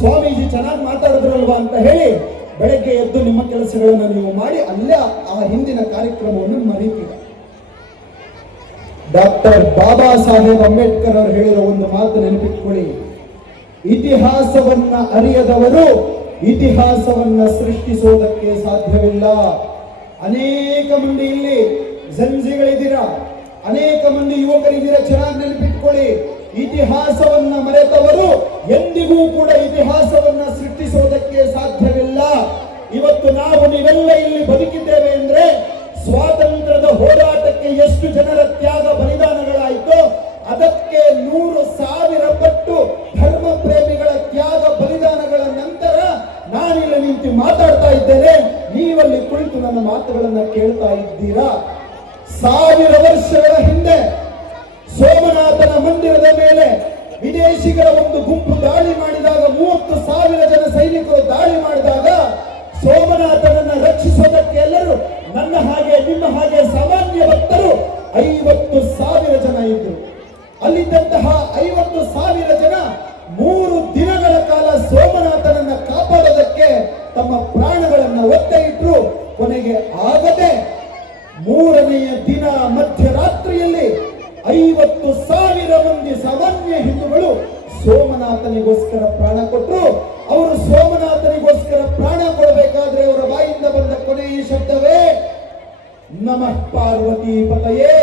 ಸ್ವಾಮೀಜಿ ಚೆನ್ನಾಗಿ ಮಾತಾಡಿದ್ರಲ್ವಾ ಅಂತ ಹೇಳಿ ಬೆಳಗ್ಗೆ ಎದ್ದು ನಿಮ್ಮ ಕೆಲಸಗಳನ್ನು ನೀವು ಮಾಡಿ ಅಲ್ಲೇ ಆ ಹಿಂದಿನ ಕಾರ್ಯಕ್ರಮವನ್ನು ಮರೀತೀರ. ಡಾಕ್ಟರ್ ಬಾಬಾ ಸಾಹೇಬ್ ಅಂಬೇಡ್ಕರ್ ಅವರು ಹೇಳಿರೋ ಒಂದು ಮಾತು ನೆನಪಿಟ್ಕೊಳ್ಳಿ, ಇತಿಹಾಸವನ್ನ ಅರಿಯದವರು ಇತಿಹಾಸವನ್ನ ಸೃಷ್ಟಿಸೋದಕ್ಕೆ ಸಾಧ್ಯವಿಲ್ಲ. ಅನೇಕ ಮಂದಿ ಇಲ್ಲಿ ಜಂಜಿಗಳಿದ್ದೀರಾ, ಅನೇಕ ಮಂದಿ ಯುವಕರಿದ್ದೀರಾ, ಚೆನ್ನಾಗಿ ನೆನಪಿಟ್ಕೊಳ್ಳಿ, ಇತಿಹಾಸವನ್ನ ಮರೆತವರು ಎಂದಿಗೂ ಕೂಡ ಇತಿಹಾಸವನ್ನ ಸೃಷ್ಟಿಸೋದಕ್ಕೆ ಸಾಧ್ಯವಿಲ್ಲ. ಇವತ್ತು ನಾವು ನೀವೆಲ್ಲ ಇಲ್ಲಿ ಬದುಕಿದ್ದೇವೆ ಅಂದ್ರೆ ಸ್ವಾತಂತ್ರ್ಯದ ಹೋರಾಟಕ್ಕೆ ಎಷ್ಟು ಜನರ ತ್ಯಾಗ ಬಲಿದಾನಗಳಾಯಿತು, ಅದಕ್ಕೆ 100,000 ಪಟ್ಟು ಧರ್ಮ ಪ್ರೇಮಿಗಳ ತ್ಯಾಗ ಬಲಿದಾನಗಳ ನಂತರ ನಾನಿಲ್ಲಿ ನಿಂತು ಮಾತಾಡ್ತಾ ಇದ್ದೇನೆ, ನೀವಲ್ಲಿ ಕುಳಿತು ನನ್ನ ಮಾತುಗಳನ್ನ ಕೇಳ್ತಾ ಇದ್ದೀರಾ. 1000 ವರ್ಷಗಳ ಹಿಂದೆ ಸೋಮನಾಥನ ಮಂದಿರದ ಮೇಲೆ ವಿದೇಶಿಗರ ಒಂದು ಗುಂಪು ದಾಳಿ ಮಾಡಿದಾಗ, 30,000 ಜನ ಸೈನಿಕರು ದಾಳಿ ಮಾಡಿದಾಗ, ಸೋಮನಾಥನನ್ನ ರಕ್ಷಿಸೋದಕ್ಕೆ ಎಲ್ಲರೂ ನನ್ನ ಹಾಗೆ ನಿಮ್ಮ ಹಾಗೆ ಸಾಮಾನ್ಯ ಭಕ್ತರು 50,000 ಜನ ಇದ್ರು. ಅಲ್ಲಿದ್ದಂತಹ 50,000 ಜನ 3 ದಿನಗಳ ಕಾಲ ಸೋಮನಾಥನನ್ನ ಕಾಪಾಡೋದಕ್ಕೆ ತಮ್ಮ ಪ್ರಾಣಗಳನ್ನ ಒತ್ತೆ ಇಟ್ರು. ಕೊನೆಗೆ ಆಗದೆ 3ನೆಯ ದಿನ ಮಧ್ಯರಾತ್ರಿಯಲ್ಲಿ 50,000 ಮಂದಿ ಸಾಮಾನ್ಯ ಹಿಂದೂಗಳು ಸೋಮನಾಥನಿಗೋಸ್ಕರ ಪ್ರಾಣ ಕೊಟ್ಟರು. ಅವರು ಸೋಮನಾಥನಿಗೋಸ್ಕರ ಪ್ರಾಣ ಕೊಡಬೇಕಾದ್ರೆ ಅವರ ಬಾಯಿಂದ ಬಂದ ಕೊನೆಯ ಶಬ್ದವೇ ನಮಃ ಪಾರ್ವತಿ ಪತಯೇ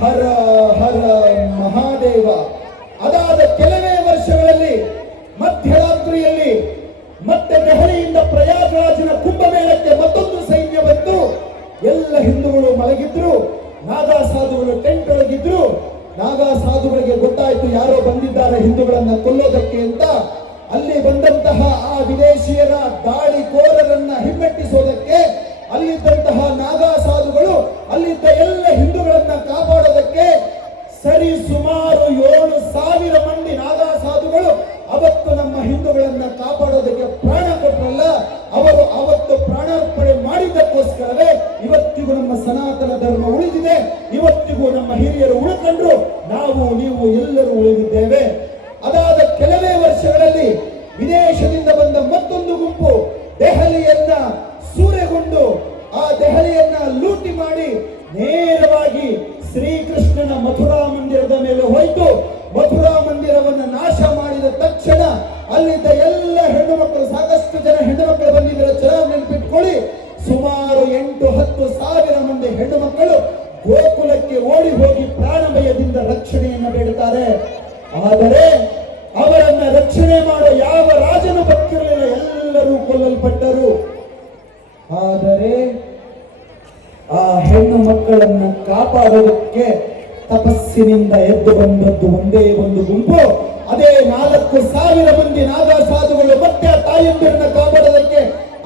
ಹರ ಹರ ಮಹಾದೇವ. ಅದಾದ ಕೆಲವೇ ವರ್ಷಗಳಲ್ಲಿ ಮಧ್ಯರಾತ್ರಿಯಲ್ಲಿ ಮತ್ತೆ ದೆಹಲಿಯಿಂದ ಪ್ರಯಾಗ್ರಾಜ್ನ ಕುಂಭಮೇಳಕ್ಕೆ ಮತ್ತೊಂದು ಸೈನ್ಯ ಬಂತು. ಎಲ್ಲ ಹಿಂದೂಗಳು ಮಲಗಿದ್ರು, ನಾಗಾ ಸಾಧುಗಳು ಟೆಂಟ್ ಒಳಗಿದ್ರು. ನಾಗಾ ಸಾಧುಗಳಿಗೆ ಗೊತ್ತಾಯ್ತು ಯಾರೋ ಬಂದಿದ್ದಾರೆ ಹಿಂದೂಗಳನ್ನ ಕೊಲ್ಲೋದಕ್ಕೆ ಅಂತ. ಅಲ್ಲಿ ಬಂದಂತಹ ಆ ವಿದೇಶಿಯರ ದಾಳಿಕೋರರನ್ನ ಹಿಮ್ಮೆಟ್ಟಿಸೋದಕ್ಕೆ ಅಲ್ಲಿದ್ದಂತಹ ನಾಗಾ ಸಾಧುಗಳು ಅಲ್ಲಿದ್ದ ಎಲ್ಲ ಹಿಂದೂಗಳನ್ನ ಕಾಪಾಡೋದಕ್ಕೆ ಸರಿ ಸುಮಾರು 7,000 ಮಂದಿ ನಾಗಾ ಸಾಧುಗಳು ಅವತ್ತು ನಮ್ಮ ಹಿಂದೂಗಳನ್ನ ಕಾಪಾಡೋದಕ್ಕೆ ಪ್ರಾಣ ಕೊಟ್ಟರಲ್ಲ, ಅವರು ಅವತ್ತು ಪ್ರಾಣಾರ್ಪಣೆ ಮಾಡಿದ್ದಕ್ಕೋಸ್ಕರವೇ ಇವತ್ತಿಗೂ ನಮ್ಮ ಸನಾತನ ಧರ್ಮ ಉಳಿದಿದೆ. ಇವತ್ತಿಗೂ ನಮ್ಮ ಹಿರಿಯರು ಉಳಿಕೊಂಡ್ರು, ನಾವು ನೀವು ಎಲ್ಲರೂ ಉಳಿದಿದ್ದೇವೆ. ಅದಾದ ಕೆಲವೇ ವರ್ಷಗಳಲ್ಲಿ ವಿದೇಶದಿಂದ ಬಂದ ಮತ್ತೊಂದು ಗುಂಪು ದೆಹಲಿಯನ್ನ ಸೂರೆಗೊಂಡು ಆ ದೆಹಲಿಯನ್ನ ಲೂಟಿ ಮಾಡಿ ನೇರವಾಗಿ ಶ್ರೀಕೃಷ್ಣನ ಮಥುರಾ ಮಂದಿರದ ಮೇಲೆ ಹೋಯಿತು. ಮಥುರಾ ಮಂದಿರವನ್ನು ನಾಶ ಮಾಡಿದ ತಕ್ಷಣ ಅಲ್ಲಿದ್ದ ಎಲ್ಲ ಹೆಣ್ಣು ಮಕ್ಕಳು, ಸಾಕಷ್ಟು ಜನ ಹೆಣ್ಣು ಮಕ್ಕಳು ಬಂದಿದ್ದರೆ ಚೆನ್ನಾಗಿ ನೆನಪಿಟ್ಕೊಳ್ಳಿ, ಸುಮಾರು 8-10 ಸಾವಿರ ಮಂದಿ ಹೆಣ್ಣು ಮಕ್ಕಳು ಗೋಕುಲಕ್ಕೆ ಓಡಿ ಹೋಗಿ ಪ್ರಾಣ ಭಯದಿಂದ ರಕ್ಷಣೆಯನ್ನು ಬೇಡುತ್ತಾರೆ. ಆದರೆ ಅವರನ್ನ ರಕ್ಷಣೆ ಮಾಡೋ ಯಾವ ರಾಜನು ಬದುಕಿರಲಿಲ್ಲ, ಎಲ್ಲರೂ ಕೊಲ್ಲಲ್ಪಟ್ಟರು. ಆದರೆ ಆ ಹೆಣ್ಣು ಮಕ್ಕಳನ್ನು ಕಾಪಾಡೋದಕ್ಕೆ ತಪಸ್ಸಿನಿಂದ ಎದ್ದು ಬಂದದ್ದು ಒಂದೇ ಒಂದು ಗುಂಪು. ಅದೇ 4,000 ಮಂದಿ ನಾಗಾ ಸಾಧುಗಳು ಮತ್ತೆ ಆ ತಾಯಂದಿರನ್ನ ಕಾಪಾಡೋದಕ್ಕೆ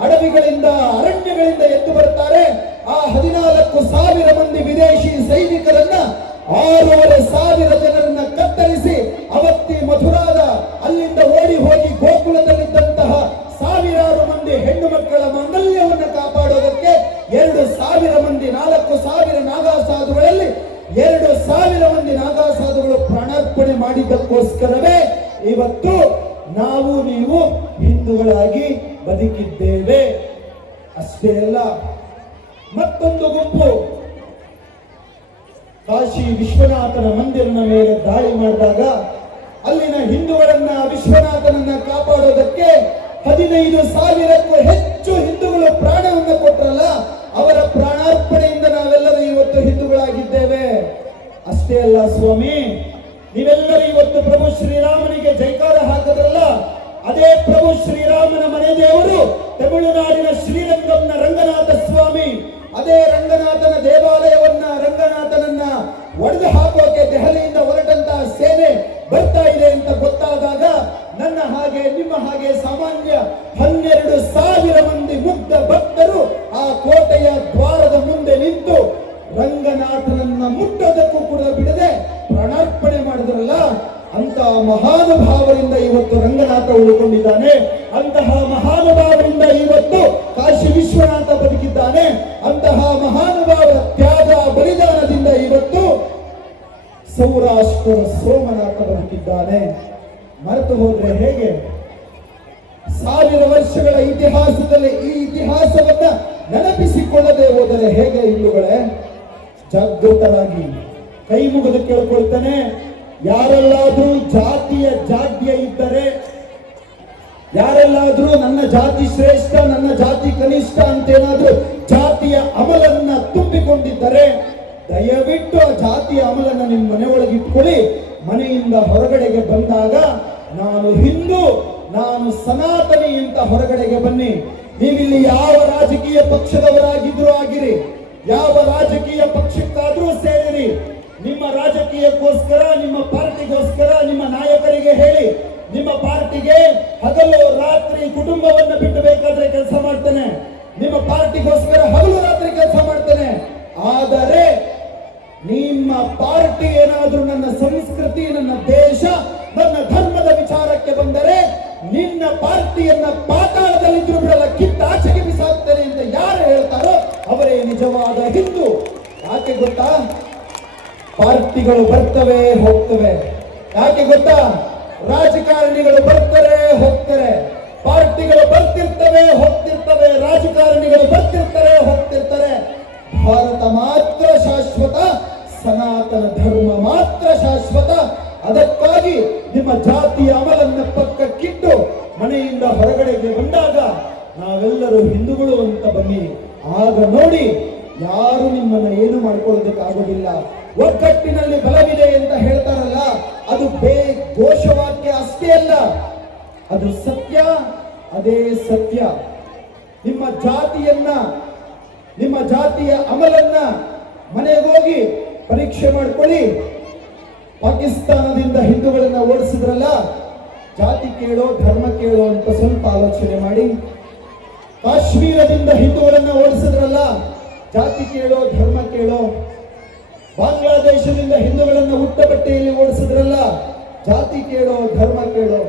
ಅಡವಿಗಳಿಂದ ಅರಣ್ಯಗಳಿಂದ ಎದ್ದು ಬರ್ತಾರೆ. ಆ 14,000 ಮಂದಿ ವಿದೇಶಿ ಸೈನಿಕರನ್ನ 6,500 ಜನರನ್ನ ಕತ್ತರಿಸಿ ಅವತ್ತಿ ಮಥುರಾದ ಅಲ್ಲಿಂದ ಓಡಿ ಹೋಗಿ ಗೋಕುಲದಲ್ಲಿದ್ದಂತಹ ಸಾವಿರಾರು ಮಂದಿ ಹೆಣ್ಣು ಮಕ್ಕಳ ಮಾಂಗಲ್ಯವನ್ನು ಕಾಪಾಡೋದಕ್ಕೆ 2,000 ಮಂದಿ, 4,000 ನಾಗಾ ಸಾಧುಗಳಲ್ಲಿ 2,000 ಮಂದಿ ನಾಗಾ ಸಾಧುಗಳು ಪ್ರಾಣಾರ್ಪಣೆ ಮಾಡಿದ್ದಕ್ಕೋಸ್ಕರವೇ ಇವತ್ತು ನಾವು ನೀವು ಹಿಂದೂಗಳಾಗಿ ಬದುಕಿದ್ದೇವೆ. ಅಷ್ಟೇ ಅಲ್ಲ, ಮತ್ತೊಂದು ಗುಂಪು ಕಾಶಿ ವಿಶ್ವನಾಥನ ಮಂದಿರನ ಮೇಲೆ ದಾಳಿ ಮಾಡಿದಾಗ ಅಲ್ಲಿನ ಹಿಂದೂಗಳನ್ನ, ವಿಶ್ವನಾಥನನ್ನ ಕಾಪಾಡೋದಕ್ಕೆ 15,000ಕ್ಕೂ ಹೆಚ್ಚು ಹಿಂದೂಗಳು ಪ್ರಾಣವನ್ನು ಕೊಟ್ಟರಲ್ಲ, ಅವರ ಪ್ರಾಣಾರ್ಪಣೆಯಿಂದ ನಾವೆಲ್ಲರೂ ಇವತ್ತು ಹಿಂದೂಗಳಾಗಿದ್ದೇವೆ. ಅಷ್ಟೇ ಅಲ್ಲ ಸ್ವಾಮಿ, ನೀವೆಲ್ಲರೂ ಇವತ್ತು ಪ್ರಭು ಶ್ರೀರಾಮನಿಗೆ ಜೈಕಾರ ಹಾಕಿದ್ರಲ್ಲ, ಅದೇ ಪ್ರಭು ಶ್ರೀರಾಮನ ಮನೆ ದೇವರು ತಮಿಳುನಾಡಿನ ಶ್ರೀರಂಗಂನ ರಂಗನಾಥ ಸ್ವಾಮಿ. ಅದೇ ರಂಗನಾಥನ ದೇವಾಲಯವನ್ನ, ರಂಗನಾಥನನ್ನ ಒಡೆದು ಹಾಕೋಕೆ ದೆಹಲಿಯಿಂದ ಹೊರಟಂತಹ ಸೇನೆ ಬರ್ತಾ ಇದೆ ಅಂತ ಗೊತ್ತಾದಾಗ ನನ್ನ ಹಾಗೆ ನಿಮ್ಮ ಹಾಗೆ ಸಾಮಾನ್ಯ 12,000 ಮಂದಿ ಮುಗ್ಧ ಭಕ್ತರು ಆ ಕೋಟೆಯ ದ್ವಾರದ ಮುಂದೆ ನಿಂತು ರಂಗನಾಥನನ್ನ ಮುಟ್ಟೋದಕ್ಕೂ ಕೂಡ ಬಿಡದೆ ಪ್ರಾಣಾರ್ಪಣೆ ಮಾಡಿದ್ರಲ್ಲ. ಅಂತಹ ಮಹಾನುಭಾವರಿಂದ ಇವತ್ತು ರಂಗನಾಥ ಉಳಿದುಕೊಂಡಿದ್ದಾನೆ. ಅಂತಹ ಮಹಾನುಭಾವರಿಂದ ಇವತ್ತು ಕಾಶಿ ವಿಶ್ವನಾಥ ಬದುಕಿದ್ದಾನೆ. ಅಂತಹ ಮಹಾನುಭಾವರ ತ್ಯಾಗ ಬಲಿದಾನದಿಂದ ಇವತ್ತು ಸೌರಾಷ್ಟ್ರ ಸೋಮನಾಥ ಬದುಕಿದ್ದಾನೆ. ಮರೆತು ಹೋದ್ರೆ ಹೇಗೆ? 1000 ವರ್ಷಗಳ ಇತಿಹಾಸದಲ್ಲಿ ಈ ಇತಿಹಾಸವನ್ನ ನೆನಪಿಸಿಕೊಳ್ಳದೆ ಹೋದರೆ ಹೇಗೆ? ಹಿಂದೂಗಳೇ, ಜಾಗೃತರಾಗಿ ಕೈ ಮುಗಿದು ಕೇಳ್ಕೊಳ್ತಾನೆ. ಯಾರೆಲ್ಲಾದ್ರೂ ಜಾತಿಯ ಜಾಡ್ಯ ಇದ್ದರೆ, ಯಾರೆಲ್ಲಾದ್ರೂ ನನ್ನ ಜಾತಿ ಶ್ರೇಷ್ಠ, ನನ್ನ ಜಾತಿ ಕನಿಷ್ಠ ಅಂತೇನಾದ್ರೂ ಜಾತಿಯ ಅಮಲನ್ನ ತುಂಬಿಕೊಂಡಿದ್ದರೆ ದಯವಿಟ್ಟು ಆ ಜಾತಿಯ ಅಮಲನ್ನ ನಿಮ್ಮ ಮನೆಯೊಳಗೆ ಇಟ್ಕೊಳ್ಳಿ. ಮನೆಯಿಂದ ಹೊರಗಡೆಗೆ ಬಂದಾಗ ನಾನು ಹಿಂದೂ, ನಾನು ಸನಾತನಿ ಅಂತ ಹೊರಗಡೆಗೆ ಬನ್ನಿ. ನೀವಿಲ್ಲಿ ಯಾವ ರಾಜಕೀಯ ಪಕ್ಷದವರಾಗಿದ್ರೂ ಆಗಿರಿ, ಯಾವ ರಾಜಕೀಯ ಪಕ್ಷಕ್ಕಾದ್ರೂ ಸೇರಿರಿ. ನಿಮ್ಮ ರಾಜಕೀಯಕ್ಕೋಸ್ಕರ, ನಿಮ್ಮ ಪಾರ್ಟಿಗೋಸ್ಕರ ನಿಮ್ಮ ನಾಯಕರಿಗೆ ಹೇಳಿ, ನಿಮ್ಮ ಪಾರ್ಟಿಗೆ ಹಗಲು ರಾತ್ರಿ ಕುಟುಂಬವನ್ನು ಬಿಟ್ಟು ಬೇಕಾದ್ರೆ ಕೆಲಸ ಮಾಡ್ತೇನೆ, ನಿಮ್ಮ ಪಾರ್ಟಿಗೋಸ್ಕರ ಹಗಲು ರಾತ್ರಿ ಕೆಲಸ ಮಾಡ್ತೇನೆ. ಆದರೆ ನಿಮ್ಮ ಪಾರ್ಟಿ ಏನಾದ್ರೂ ನನ್ನ ಸಂಸ್ಕೃತಿ, ನನ್ನ ದೇಶ, ನನ್ನ ಧರ್ಮದ ವಿಚಾರಕ್ಕೆ ಬಂದರೆ ನಿನ್ನ ಪಾರ್ಟಿಯನ್ನ ಪಾತಾಳದಲ್ಲಿದ್ರು ಬಿಡಲ್ಲ, ಕಿತ್ತಾಚೆಗೆ ಬಿಸಾಕ್ತೇನೆ ಅಂತ ಯಾರು ಹೇಳ್ತಾರೋ ಅವರೇ ನಿಜವಾದ ಹಿಂದೂ. ಯಾಕೆ ಗೊತ್ತಾ? ಪಾರ್ಟಿಗಳು ಬರ್ತವೆ ಹೋಗ್ತವೆ. ಯಾಕೆ ಗೊತ್ತಾ? ರಾಜಕಾರಣಿಗಳು ಬರ್ತಾರೆ ಹೋಗ್ತಾರೆ, ಪಾರ್ಟಿಗಳು ಬರ್ತಿರ್ತವೆ ಹೋಗ್ತಿರ್ತವೆ, ರಾಜಕಾರಣಿಗಳು ಬರ್ತಿರ್ತಾರೆ ಹೋಗ್ತಿರ್ತಾರೆ. ಭಾರತ ಮಾತ್ರ ಶಾಶ್ವತ, ಸನಾತನ ಧರ್ಮ ಮಾತ್ರ ಶಾಶ್ವತ. ಅದಕ್ಕಾಗಿ ನಿಮ್ಮ ಜಾತಿಯ ಅಮಲನ್ನ ಪಕ್ಕಕ್ಕಿಟ್ಟು ಮನೆಯಿಂದ ಹೊರಗಡೆ ಅಂತ ಬನ್ನಿ. ಆಗ ನೋಡಿ ಯಾರು ನಿಮ್ಮನ್ನ ಏನು ಮಾಡ್ಕೊಳ್ಳೋದಕ್ಕಾಗೋದಿಲ್ಲ. ಒಗ್ಗಟ್ಟಿನಲ್ಲಿ ಬಲವಿದೆ ಅಂತ ಹೇಳ್ತಾರಲ್ಲ, ಅದು ಘೋಷವಾಕ್ಯ ಅಷ್ಟೇ ಅಲ್ಲ, ಅದು ಸತ್ಯ. ಅದೇ ಸತ್ಯ. ನಿಮ್ಮ ಜಾತಿಯ ಅಮಲನ್ನ ಮನೆಗೋಗಿ ಪರೀಕ್ಷೆ ಮಾಡ್ಕೊಳ್ಳಿ. ಪಾಕಿಸ್ತಾನದಿಂದ ಹಿಂದೂಗಳನ್ನ ಓಡಿಸಿದ್ರಲ್ಲ, ಜಾತಿ ಕೇಳೋ ಧರ್ಮ ಕೇಳೋ ಅಂತ ಸ್ವಲ್ಪ ಆಲೋಚನೆ ಮಾಡಿ. ಕಾಶ್ಮೀರದಿಂದ ಹಿಂದೂಗಳನ್ನ ಓಡಿಸಿದ್ರಲ್ಲ, ಜಾತಿ ಕೇಳೋ ಧರ್ಮ ಕೇಳೋ. ಬಾಂಗ್ಲಾದೇಶದಿಂದ ಹಿಂದೂಗಳನ್ನ ಹುಟ್ಟ ಬಟ್ಟೆಯಲ್ಲಿ ಓಡಿಸಿದ್ರಲ್ಲ, ಜಾತಿ ಕೇಳೋ ಧರ್ಮ ಕೇಳೋ.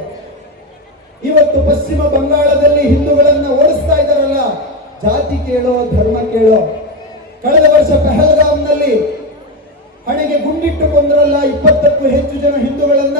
ಇವತ್ತು ಪಶ್ಚಿಮ ಬಂಗಾಳದಲ್ಲಿ ಹಿಂದೂಗಳನ್ನ ಓಡಿಸ್ತಾ ಇದ್ದಾರಲ್ಲ, ಜಾತಿ ಕೇಳೋ ಧರ್ಮ ಕೇಳೋ. ಕಳೆದ ವರ್ಷ ಪಹಲ್ಗಾಮ್ನಲ್ಲಿ ಹಣೆಗೆ ಗುಂಡಿಟ್ಟು ಕೊಂದರಲ್ಲ 20ಕ್ಕೂ ಹೆಚ್ಚು ಜನ ಹಿಂದೂಗಳನ್ನ.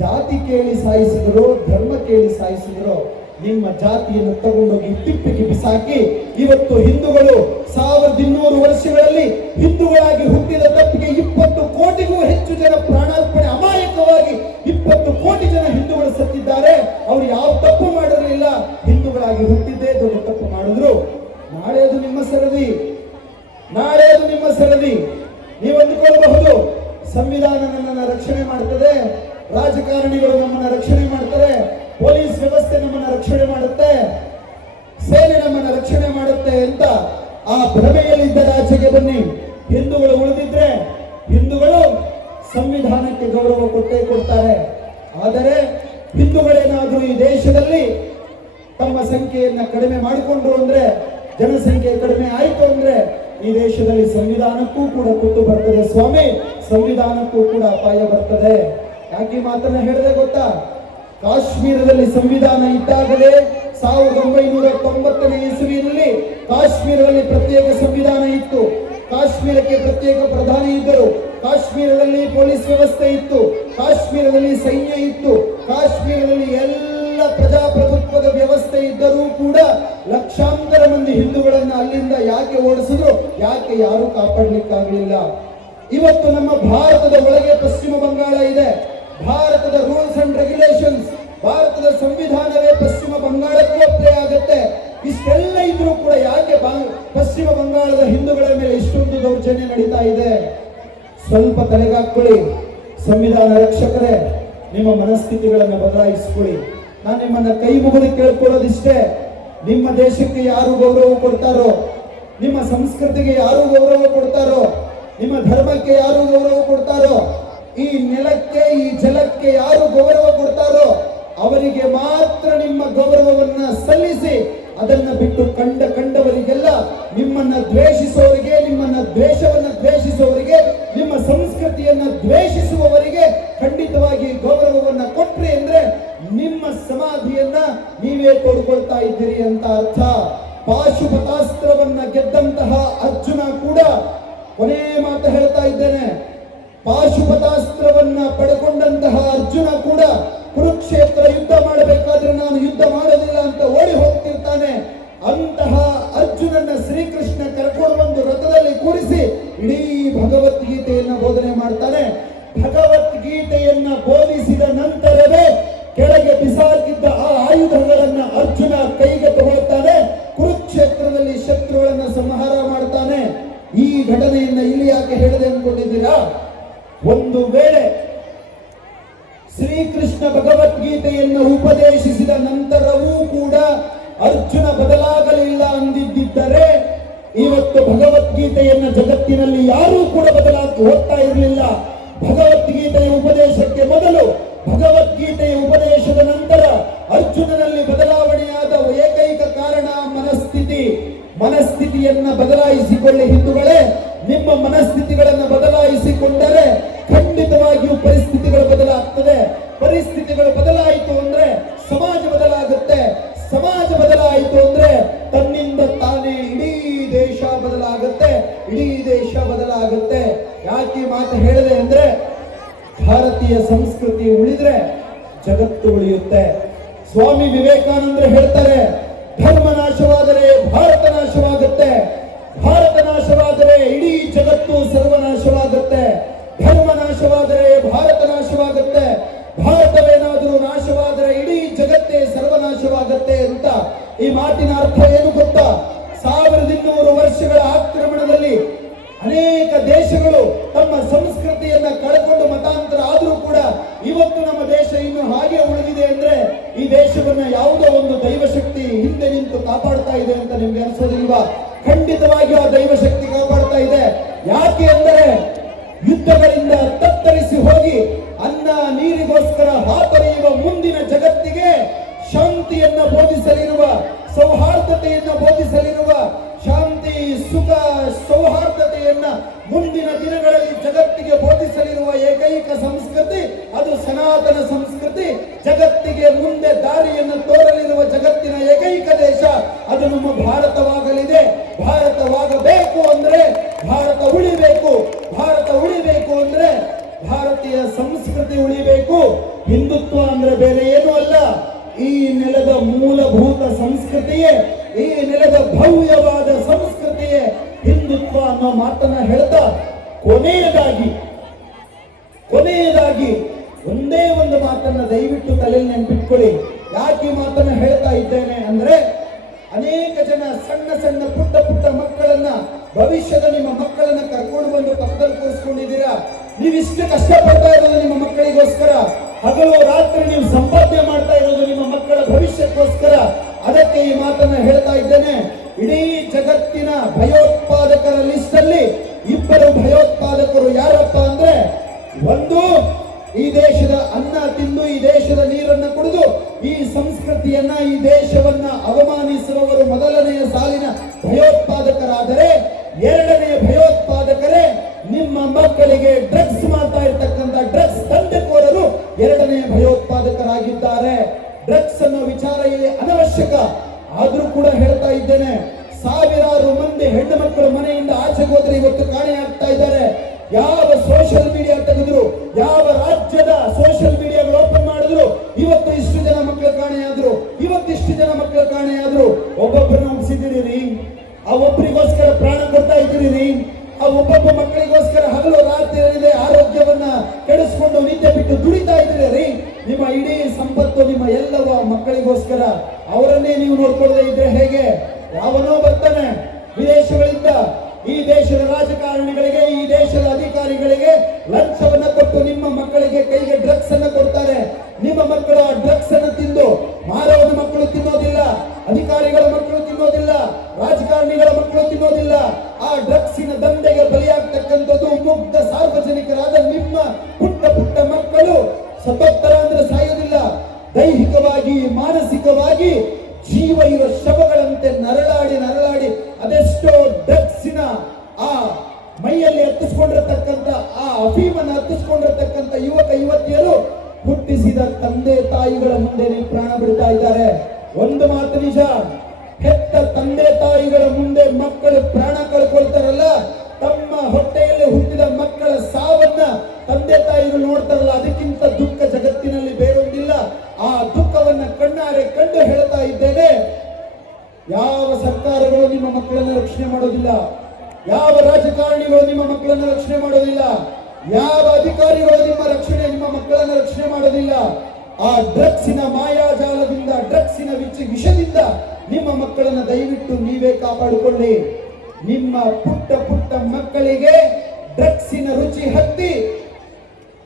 ಜಾತಿ ಕೇಳಿ ಸಾಯಿಸಿದ್ರು, ಧರ್ಮ ಕೇಳಿ ಸಾಯಿಸಿದ್ರು. ನಿಮ್ಮ ಜಾತಿಯನ್ನು ತಗೊಂಡೋಗಿ ತಿಪ್ಪಿಗೆ ಬಿಸಾಕಿ ಇವತ್ತು ಹಿಂದೂಗಳು 1200 ವರ್ಷಗಳಲ್ಲಿ ಹಿಂದೂಗಳಾಗಿ ಹುಟ್ಟಿದ ತಪ್ಪಿಗೆ 20 ಕೋಟಿಗೂ ಹೆಚ್ಚು ಜನ ಪ್ರಾಣಾರ್ಪಣೆ ಅಮಾಯಕವಾಗಿ 20 ಕೋಟಿ ಜನ ಹಿಂದೂಗಳು ಸತ್ತಿದ್ದಾರೆ. ಅವರು ಯಾವ ತಪ್ಪು ಮಾಡಿರಲಿಲ್ಲ, ಹಿಂದೂಗಳಾಗಿ ಹುಟ್ಟಿದ್ದೇ ದೊಡ್ಡ ತಪ್ಪು ಮಾಡಿದ್ರು. ನಾಳೆ ಅದು ನಿಮ್ಮ ಸರದಿ. ನೀವು ಅಂದುಕೊಳ್ಳಬಹುದು ಸಂವಿಧಾನ ನನ್ನನ್ನು ರಕ್ಷಣೆ ಮಾಡ್ತದೆ, ರಾಜಕಾರಣಿಗಳು ನಮ್ಮನ್ನ ರಕ್ಷಣೆ ಮಾಡ್ತಾರೆ, ಪೊಲೀಸ್ ವ್ಯವಸ್ಥೆ ನಮ್ಮನ್ನ ರಕ್ಷಣೆ ಮಾಡುತ್ತೆ, ಸೇನೆ ನಮ್ಮನ್ನ ರಕ್ಷಣೆ ಮಾಡುತ್ತೆ ಅಂತ ಆ ಭ್ರಮೆಯಲ್ಲಿದ್ದರೆ ಆಚೆಗೆ ಬನ್ನಿ. ಹಿಂದೂಗಳು ಉಳಿದಿದ್ರೆ ಹಿಂದೂಗಳು ಸಂವಿಧಾನಕ್ಕೆ ಗೌರವ ಕೊಟ್ಟೇ ಕೊಡ್ತಾರೆ. ಆದರೆ ಹಿಂದೂಗಳೇನಾದರೂ ಈ ದೇಶದಲ್ಲಿ ತಮ್ಮ ಸಂಖ್ಯೆಯನ್ನ ಕಡಿಮೆ ಮಾಡಿಕೊಂಡ್ರು ಅಂದ್ರೆ, ಜನಸಂಖ್ಯೆ ಕಡಿಮೆ ಆಯಿತು ಅಂದ್ರೆ ಈ ದೇಶದಲ್ಲಿ ಸಂವಿಧಾನಕ್ಕೂ ಕೂಡ ಕುತ್ತು ಬರ್ತದೆ ಸ್ವಾಮಿ, ಸಂವಿಧಾನಕ್ಕೂ ಕೂಡ ಅಪಾಯ ಬರ್ತದೆ. ಯಾಕೆ ಮಾತನ್ನ ಹೇಳಿದೆ ಗೊತ್ತಾ? ಕಾಶ್ಮೀರದಲ್ಲಿ ಸಂವಿಧಾನ ಇದ್ದಾಗಲೇ 1990ನೇ ಇಸವಿಯಲ್ಲಿ ಕಾಶ್ಮೀರದಲ್ಲಿ ಪ್ರತ್ಯೇಕ ಸಂವಿಧಾನ ಇತ್ತು. ಕಾಶ್ಮೀರಕ್ಕೆ ಪ್ರತ್ಯೇಕ ಪ್ರಧಾನಿ ಇದ್ದರು. ಕಾಶ್ಮೀರದಲ್ಲಿ ಪೊಲೀಸ್ ವ್ಯವಸ್ಥೆ ಇತ್ತು. ಕಾಶ್ಮೀರದಲ್ಲಿ ಸೈನ್ಯ ಇತ್ತು. ಕಾಶ್ಮೀರದಲ್ಲಿ ಎಲ್ಲ ಪ್ರಜಾಪ್ರಭುತ್ವದ ವ್ಯವಸ್ಥೆ ಇದ್ದರೂ ಕೂಡ ಲಕ್ಷಾಂತರ ಮಂದಿ ಹಿಂದೂಗಳನ್ನ ಅಲ್ಲಿಂದ ಯಾಕೆ ಓಡಿಸಿದ್ರು? ಯಾಕೆ ಯಾರು ಕಾಪಾಡಲಿಕ್ಕಾಗಲಿಲ್ಲ? ಇವತ್ತು ನಮ್ಮ ಭಾರತದ ಒಳಗೆ ಪಶ್ಚಿಮ ಬಂಗಾಳ ಇದೆ. ಭಾರತದ ರೂಲ್ಸ್ ಅಂಡ್ ರೆಗ್ಯುಲೇಷನ್ಸ್, ಭಾರತದ ಸಂವಿಧಾನವೇ ಪಶ್ಚಿಮ ಬಂಗಾಳಕ್ಕೆ ಅಪ್ಲೈ ಆಗುತ್ತೆ. ಇಷ್ಟೆಲ್ಲ ಇದ್ರೂ ಕೂಡ ಯಾಕೆ ಪಶ್ಚಿಮ ಬಂಗಾಳದ ಹಿಂದೂಗಳ ಮೇಲೆ ಇಷ್ಟೊಂದು ದೌರ್ಜನ್ಯ ನಡೀತಾ ಇದೆ? ಸ್ವಲ್ಪ ತಲೆಗಾಕೊಳ್ಳಿ. ಸಂವಿಧಾನ ರಕ್ಷಕರೇ, ನಿಮ್ಮ ಮನಸ್ಥಿತಿಗಳನ್ನು ಬದಲಾಯಿಸಿಕೊಳ್ಳಿ. ನಾನು ನಿಮ್ಮನ್ನ ಕೈ ಮುಗಿದು ಕೇಳ್ಕೊಳ್ಳೋದಿಷ್ಟೇ. ನಿಮ್ಮ ದೇಶಕ್ಕೆ ಯಾರು ಗೌರವ ಕೊಡ್ತಾರೋ, ನಿಮ್ಮ ಸಂಸ್ಕೃತಿಗೆ ಯಾರು ಗೌರವ ಕೊಡ್ತಾರೋ, ನಿಮ್ಮ ಧರ್ಮಕ್ಕೆ ಯಾರು ಗೌರವ ಕೊಡ್ತಾರೋ, ಈ ನೆಲಕ್ಕೆ ಈ ಜಲಕ್ಕೆ ಯಾರು ಗೌರವ ಕೊಡ್ತಾರೋ ಅವರಿಗೆ ಮಾತ್ರ ನಿಮ್ಮ ಗೌರವವನ್ನ ಸಲ್ಲಿಸಿ. ಅದನ್ನ ಬಿಟ್ಟು ಕಂಡವರಿಗೆಲ್ಲ, ನಿಮ್ಮನ್ನ ದ್ವೇಷಿಸುವವರಿಗೆ, ನಿಮ್ಮನ್ನ ದ್ವೇಷಿಸುವವರಿಗೆ, ನಿಮ್ಮ ಸಂಸ್ಕೃತಿಯನ್ನ ದ್ವೇಷಿಸುವವರಿಗೆ ಖಂಡಿತವಾಗಿ ಗೌರವವನ್ನ ಕೊಟ್ರಿ ಅಂದ್ರೆ ನಿಮ್ಮ ಸಮಾಧಿಯನ್ನ ನೀವೇ ತೋಡ್ಕೊಳ್ತಾ ಇದ್ದೀರಿ ಅಂತ ಅರ್ಥ. ಪಾಶುಪತಾಸ್ತ್ರವನ್ನ ಗೆದ್ದಂತಹ ಅರ್ಜುನ ಕೂಡ, ಕೊನೆ ಮಾತು ಹೇಳ್ತಾ ಇದ್ದೇನೆ, ಪಾಶುಪತಾಸ್ತ್ರವನ್ನ ಪಡ್ಕೊಂಡಂತಹ ಅರ್ಜುನ ಕೂಡ ಕುರುಕ್ಷೇತ್ರ ಯುದ್ಧ ಮಾಡಬೇಕಾದ್ರೆ ನಾನು ಯುದ್ಧ ಮಾಡೋದಿಲ್ಲ ಅಂತ ಓಡಿ ಹೋಗ್ತಿರ್ತಾನೆ. ಅಂತಹ ಅರ್ಜುನನ್ನ ಶ್ರೀಕೃಷ್ಣ ಕರ್ಕೊಂಡು ಬಂದು ರಥದಲ್ಲಿ ಕೂರಿಸಿ ಇಡೀ ಭಗವದ್ಗೀತೆಯನ್ನ ಬೋಧನೆ ಮಾಡ್ತಾನೆ. ಭಗವದ್ಗೀತೆಯನ್ನ ಬೋಧಿಸಿದ ನಂತರವೇ ಕೆಳಗೆ ಬಿಸಾಕಿದ್ದ ಆ ಆಯುಧಗಳನ್ನ ಅರ್ಜುನ ಕೈಗೆ ತಗೊಳ್ತಾನೆ. ಕುರುಕ್ಷೇತ್ರದಲ್ಲಿ ಶತ್ರುಗಳನ್ನ ಸಂಹಾರ ಮಾಡ್ತಾನೆ. ಈ ಘಟನೆಯನ್ನ ಇಲ್ಲಿ ಯಾಕೆ ಹೇಳಿದೆ ಅನ್ಕೊಂಡಿದ್ದೀರಾ? ಒಂದು ವೇಳೆ ಶ್ರೀಕೃಷ್ಣ ಭಗವದ್ಗೀತೆಯನ್ನು ಉಪದೇಶಿಸಿದ ನಂತರವೂ ಕೂಡ ಅರ್ಜುನ ಬದಲಾಗಲಿಲ್ಲ ಅಂದಿದ್ದರೆ ಇವತ್ತು ಭಗವದ್ಗೀತೆಯನ್ನು ಜಗತ್ತಿನಲ್ಲಿ ಯಾರೂ ಕೂಡ ಓದ್ತಾ ಇರಲಿಲ್ಲ. ಭಗವದ್ಗೀತೆಯ ಉಪದೇಶಕ್ಕೆ ಮೊದಲು, ಭಗವದ್ಗೀತೆಯ ಉಪದೇಶದ ನಂತರ ಅರ್ಜುನನಲ್ಲಿ ಬದಲಾವಣೆಯಾದ ಏಕೈಕ ಕಾರಣ ಮನಸ್ಥಿತಿಯನ್ನ ಬದಲಾಯಿಸಿಕೊಳ್ಳಿ ಹಿಂದೂಗಳೇ. ನಿಮ್ಮ ಮನಸ್ಥಿತಿಗಳನ್ನು ಬದಲಾಯಿಸಿಕೊಂಡರೆ ಖಂಡಿತವಾಗಿಯೂ ಪರಿಸ್ಥಿತಿಗಳು ಬದಲಾಗ್ತದೆ. ಪರಿಸ್ಥಿತಿಗಳು ಬದಲಾಯಿತು ಅಂದ್ರೆ ಸಮಾಜ ಬದಲಾಗುತ್ತೆ. ಸಮಾಜ ಬದಲಾಯಿತು ಅಂದ್ರೆ ತನ್ನಿಂದ ತಾನೇ ಇಡೀ ದೇಶ ಬದಲಾಗುತ್ತೆ. ಯಾಕೆ ಮಾತು ಹೇಳಿದೆ ಅಂದ್ರೆ, ಭಾರತೀಯ ಸಂಸ್ಕೃತಿ ಉಳಿದ್ರೆ ಜಗತ್ತು ಉಳಿಯುತ್ತೆ. ಸ್ವಾಮಿ ವಿವೇಕಾನಂದರು ಹೇಳ್ತಾರೆ, ಧರ್ಮ ನಾಶವಾದರೆ ಭಾರತ ನಾಶವಾಗುತ್ತೆ, ಭಾರತ ನಾಶವಾದರೆ ಇಡೀ ಜಗತ್ತು ಸರ್ವನಾಶವಾಗುತ್ತೆ, ಧರ್ಮ ನಾಶವಾದರೆ ಭಾರತ ನಾಶವಾಗುತ್ತೆ, ಭಾರತವೇನಾದರೂ ನಾಶವಾದರೆ ಇಡೀ ಜಗತ್ತೇ ಸರ್ವನಾಶವಾಗುತ್ತೆ ಅಂತ. ಈ ಮಾತಿನ ಅರ್ಥ ಏನು ಗೊತ್ತಾ? ಇದೆ ಅಂತ ನಿಮ್ಗೆ ಅನ್ಸೋದಿಲ್ವಾ? ಖಂಡಿತವಾಗಿಯೂ ಆ ದೈವಶಕ್ತಿ ಕಾಪಾಡ್ತಾ ಇದೆ. ಯಾಕೆ ಅಂದರೆ ಯುದ್ಧಗಳಿಂದ ತತ್ತರಿಸಿ ಹೋಗಿ ಅನ್ನ ನೀರಿಗೋಸ್ಕರ ಹಾತೊರೆಯುವ ಮುಂದಿನ ಜಗತ್ತಿಗೆ ಶಾಂತಿಯನ್ನ ಬೋಧಿಸಲಿರುವ, ಸೌಹಾರ್ದತೆಯನ್ನ ಬೋಧಿಸಲಿರುವ, ಶಾಂತಿ ಸುಖ ಸೌಹಾರ್ದತೆಯನ್ನ ಮುಂದಿನ ದಿನಗಳಲ್ಲಿ ಜಗತ್ತಿಗೆ ಬೋಧಿಸಲಿರುವ ಏಕೈಕ ಸಂಸ್ಕೃತಿ ಅದು ಸನಾತನ ಸಂಸ್ಕೃತಿ. ಜಗತ್ತಿಗೆ ಮುಂದೆ ದಾರಿಯನ್ನು ತೋರಲಿರುವ ಜಗತ್ತಿನ ಏಕೈಕ ದೇಶ ಅದು ನಮ್ಮ ಭಾರತವಾಗಲಿದೆ. ಭಾರತವಾಗಬೇಕು ಅಂದ್ರೆ ಭಾರತ ಉಳಿಬೇಕು. ಭಾರತ ಉಳಿಬೇಕು ಅಂದ್ರೆ ಭಾರತೀಯ ಸಂಸ್ಕೃತಿ ಉಳಿಬೇಕು. ಹಿಂದುತ್ವ ಅಂದ್ರೆ ಬೇರೆ ಏನೂ ಅಲ್ಲ, ಈ ನೆಲದ ಮೂಲಭೂತ ಸಂಸ್ಕೃತಿಯೇ, ಈ ನೆಲದ ಭವ್ಯವಾದ ಸಂಸ್ಕೃತಿಯೇ ಹಿಂದುತ್ವ ಅನ್ನೋ ಮಾತನ್ನ ಹೇಳ್ತಾ ಕೊನೆಯದಾಗಿ ಒಂದೇ ಒಂದು ಮಾತನ್ನ ದಯವಿಟ್ಟು ತಲೆಯಲ್ಲಿ ನೆನ್ಪಿಟ್ಕೊಳ್ಳಿ. ಯಾಕೆ ಈ ಮಾತನ್ನ ಹೇಳ್ತಾ ಇದ್ದೇನೆ ಅಂದ್ರೆ, ಅನೇಕ ಜನ ಸಣ್ಣ ಸಣ್ಣ ಪುಟ್ಟ ಪುಟ್ಟ ಮಕ್ಕಳನ್ನ, ಭವಿಷ್ಯದ ನಿಮ್ಮ ಮಕ್ಕಳನ್ನ ಕರ್ಕೊಂಡು ಬಂದು ಪಕ್ಕದಲ್ಲಿ ಕೂರಿಸ್ಕೊಂಡಿದ್ದೀರಾ. ನೀವಿಷ್ಟು ಕಷ್ಟಪಡ್ತಾ ಇರೋದು ನಿಮ್ಮ ಮಕ್ಕಳಿಗೋಸ್ಕರ, ಹಗಲು ರಾತ್ರಿ ನೀವು ಸಂಪಾದನೆ ಮಾಡ್ತಾ ಇರೋದು ನಿಮ್ಮ ಮಕ್ಕಳ ಭವಿಷ್ಯಕ್ಕೋಸ್ಕರ. ಅದಕ್ಕೆ ಈ ಮಾತನ್ನ ಹೇಳ್ತಾ ಇದ್ದೇನೆ. ಇಡೀ ಜಗತ್ತಿನ ಭಯೋತ್ಪಾದಕರ ಲಿಸ್ಟ್ ಅಲ್ಲಿ ಇಬ್ಬರು ಭಯೋತ್ಪಾದಕರು ಯಾರಪ್ಪ ಅಂದ್ರೆ, ಒಂದು ಈ ದೇಶದ ಅನ್ನ ತಿಂದು ಈ ದೇಶದ ನೀರನ್ನ ಕುಡಿದು ಈ ಸಂಸ್ಕೃತಿಯನ್ನ ಈ ದೇಶವನ್ನ ಅವಮಾನಿಸುವವರು ಮೊದಲನೆಯ ಸಾಲಿನ ಭಯೋತ್ಪಾದಕರಾದರೆ, ಎರಡನೆಯ ಭಯೋತ್ಪಾದಕರೇ ನಿಮ್ಮ ಮಕ್ಕಳಿಗೆ ಡ್ರಗ್ಸ್ ಮಾಡ್ತಾ ಇರ್ತಕ್ಕಂಥ ಡ್ರಗ್ಸ್ ದಂಧೆಕೋರರು ಎರಡನೆಯ ಭಯೋತ್ಪಾದಕರಾಗಿದ್ದಾರೆ. ಡ್ರಗ್ಸ್ ಅನ್ನೋ ವಿಚಾರ ಇಲ್ಲಿ ಅನವಶ್ಯಕ, ಆದ್ರೂ ಕೂಡ ಹೇಳ್ತಾ ಇದ್ದೇನೆ. ಸಾವಿರಾರು ಮಂದಿ ಹೆಣ್ಣು ಮಕ್ಕಳು ಮನೆಯಿಂದ ಆಚೆಗೆ ಹೋದ್ರೆ ಇವತ್ತು ಕಾಣೆಯಾಗ್ತಾ ಇದ್ದಾರೆ. ಯಾವ ಸೋಷಿಯಲ್ ಮೀಡಿಯಾ ತೆಗೆದ್ರು, ಯಾವ ರಾಜ್ಯದ ಸೋಷಿಯಲ್ ಮೀಡಿಯಾಗಳು ಓಪನ್ ಮಾಡಿದ್ರು, ಇವತ್ತು ಇಷ್ಟು ಜನ ಮಕ್ಕಳು ಕಾಣೆಯಾದ್ರು, ಇವತ್ತಿಷ್ಟು ಜನ ಮಕ್ಕಳು ಕಾಣೆಯಾದ್ರು. ಒಬ್ಬೊಬ್ಬರನ್ನ ಒಪ್ಪಿಸಿದ್ದೀರಿ, ಆ ಒಬ್ಬರಿಗೋಸ್ಕರ ಪ್ರಾಣ ಕೊಡ್ತಾ ಇದ್ದೀರಿ, ಆ ಒಬ್ಬೊಬ್ಬ ಮಕ್ಕಳಿಗೋಸ್ಕರ ಹಗಲು ರಾತ್ರಿ ಆರೋಗ್ಯವನ್ನ ಕೆಡಿಸ್ಕೊಂಡು ನಿದ್ದೆ ಬಿಟ್ಟು ದುಡಿತಾ ಇದ್ದೀರಿ. ನಿಮ್ಮ ಇಡೀ ಸಂಪತ್ತು ನಿಮ್ಮ ಎಲ್ಲವ ಮಕ್ಕಳಿಗೋಸ್ಕರ. ಅವರನ್ನೇ ನೀವು ನೋಡ್ಕೊಳ್ಳದೆ ಇದ್ರೆ ಹೇಗೆ? ಯಾವನೋ ಬರ್ತಾನೆ ವಿದೇಶಗಳಿಂದ ಈ ದೇಶದ ರಾಜಕಾರಣಿಗಳಿಗೆ, ಈ ದೇಶದ ಅಧಿಕಾರಿಗಳಿಗೆ ಲಂಚವನ್ನ ಕೊಟ್ಟು ನಿಮ್ಮ ಮಕ್ಕಳಿಗೆ ಕೈಗೆ ಡ್ರಗ್ಸ್ ಅನ್ನ ಕೊಡ್ತಾರೆ. ನಿಮ್ಮ ಮಕ್ಕಳು ಆ ಡ್ರಗ್ಸ್ ಅನ್ನು ತಿಂದು, ಮಾರವನ ಮಕ್ಕಳು ತಿನ್ನೋದಿಲ್ಲ, ಅಧಿಕಾರಿಗಳ ಮಕ್ಕಳು ತಿನ್ನೋದಿಲ್ಲ, ರಾಜಕಾರಣಿಗಳ ಮಕ್ಕಳು ತಿನ್ನೋದಿಲ್ಲ. ಆ ಡ್ರಗ್ಸಿನ ದಂಧೆಗೆ ಬಲಿಯಾಗ್ತಕ್ಕಂಥದ್ದು ಮುಗ್ಧ ಸಾರ್ವಜನಿಕರಾದ ನಿಮ್ಮ ಪುಟ್ಟ ಪುಟ್ಟ ಮಕ್ಕಳು. ಸತ್ತೋಗ್ತಾರ ಅಂದ್ರೆ ಸಾಯೋದಿಲ್ಲ, ದೈಹಿಕವಾಗಿ ಮಾನಸಿಕವಾಗಿ ಜೀವ ಇರೋ ಶವಗಳಂತೆ ನರಳಾಡಿ ಅದೆಷ್ಟೋ ಡ್ರಗ್ಸಿನ ಆ ಮೈಯಲ್ಲಿ ಹತ್ತಿಸ್ಕೊಂಡಿರತಕ್ಕಂಥ, ಆ ಅಫೀಮನ್ನು ಹತ್ತಿಸ್ಕೊಂಡಿರತಕ್ಕಂಥ ಯುವಕ ಯುವತಿಯರು ಹುಟ್ಟಿಸಿದ ತಂದೆ ತಾಯಿಗಳ ಮುಂದೆ ಪ್ರಾಣ ಬಿಡ್ತಾ ಇದ್ದಾರೆ. ಒಂದು ಮಾತು ನಿಜ, ಹೆತ್ತ ತಂದೆ ತಾಯಿಗಳ ಮುಂದೆ ಮಕ್ಕಳು ಪ್ರಾಣ ಕಳ್ಕೊಳ್ತಾರಲ್ಲ, ತಮ್ಮ ಹೊಟ್ಟೆಯಲ್ಲಿ ಹುಟ್ಟಿದ ಮಕ್ಕಳ ಸಾವನ್ನ ತಂದೆ ತಾಯಿಗಳು ನೋಡ್ತಾರಲ್ಲ, ಅದಕ್ಕಿಂತ ದುಃಖ ಜಗತ್ತಿನಲ್ಲಿ ಬೇರೊಂದಿಲ್ಲ. ಆ ದುಃಖವನ್ನ ಕಣ್ಣಾರೆ ಕಂಡು ಹೇಳ್ತಾ ಇದ್ದೇನೆ. ಯಾವ ಸರ್ಕಾರಗಳು ನಿಮ್ಮ ಮಕ್ಕಳನ್ನ ರಕ್ಷಣೆ ಮಾಡೋದಿಲ್ಲ, ಯಾವ ರಾಜಕಾರಣಿಗಳು ನಿಮ್ಮ ಮಕ್ಕಳನ್ನ ರಕ್ಷಣೆ ಮಾಡೋದಿಲ್ಲ, ಯಾವ ಅಧಿಕಾರಿಗಳು ನಿಮ್ಮ ಮಕ್ಕಳನ್ನ ರಕ್ಷಣೆ ಮಾಡೋದಿಲ್ಲ. ಆ ಡ್ರಗ್ಸಿನ ಮಾಯಾಜಾಲದಿಂದ, ಡ್ರಗ್ಸಿನ ವಿಷದಿಂದ ನಿಮ್ಮ ಮಕ್ಕಳನ್ನ ದಯವಿಟ್ಟು ನೀವೇ ಕಾಪಾಡಿಕೊಳ್ಳಿ. ನಿಮ್ಮ ಪುಟ್ಟ ಪುಟ್ಟ ಮಕ್ಕಳಿಗೆ ಡ್ರಗ್ಸಿನ ರುಚಿ ಹತ್ತಿ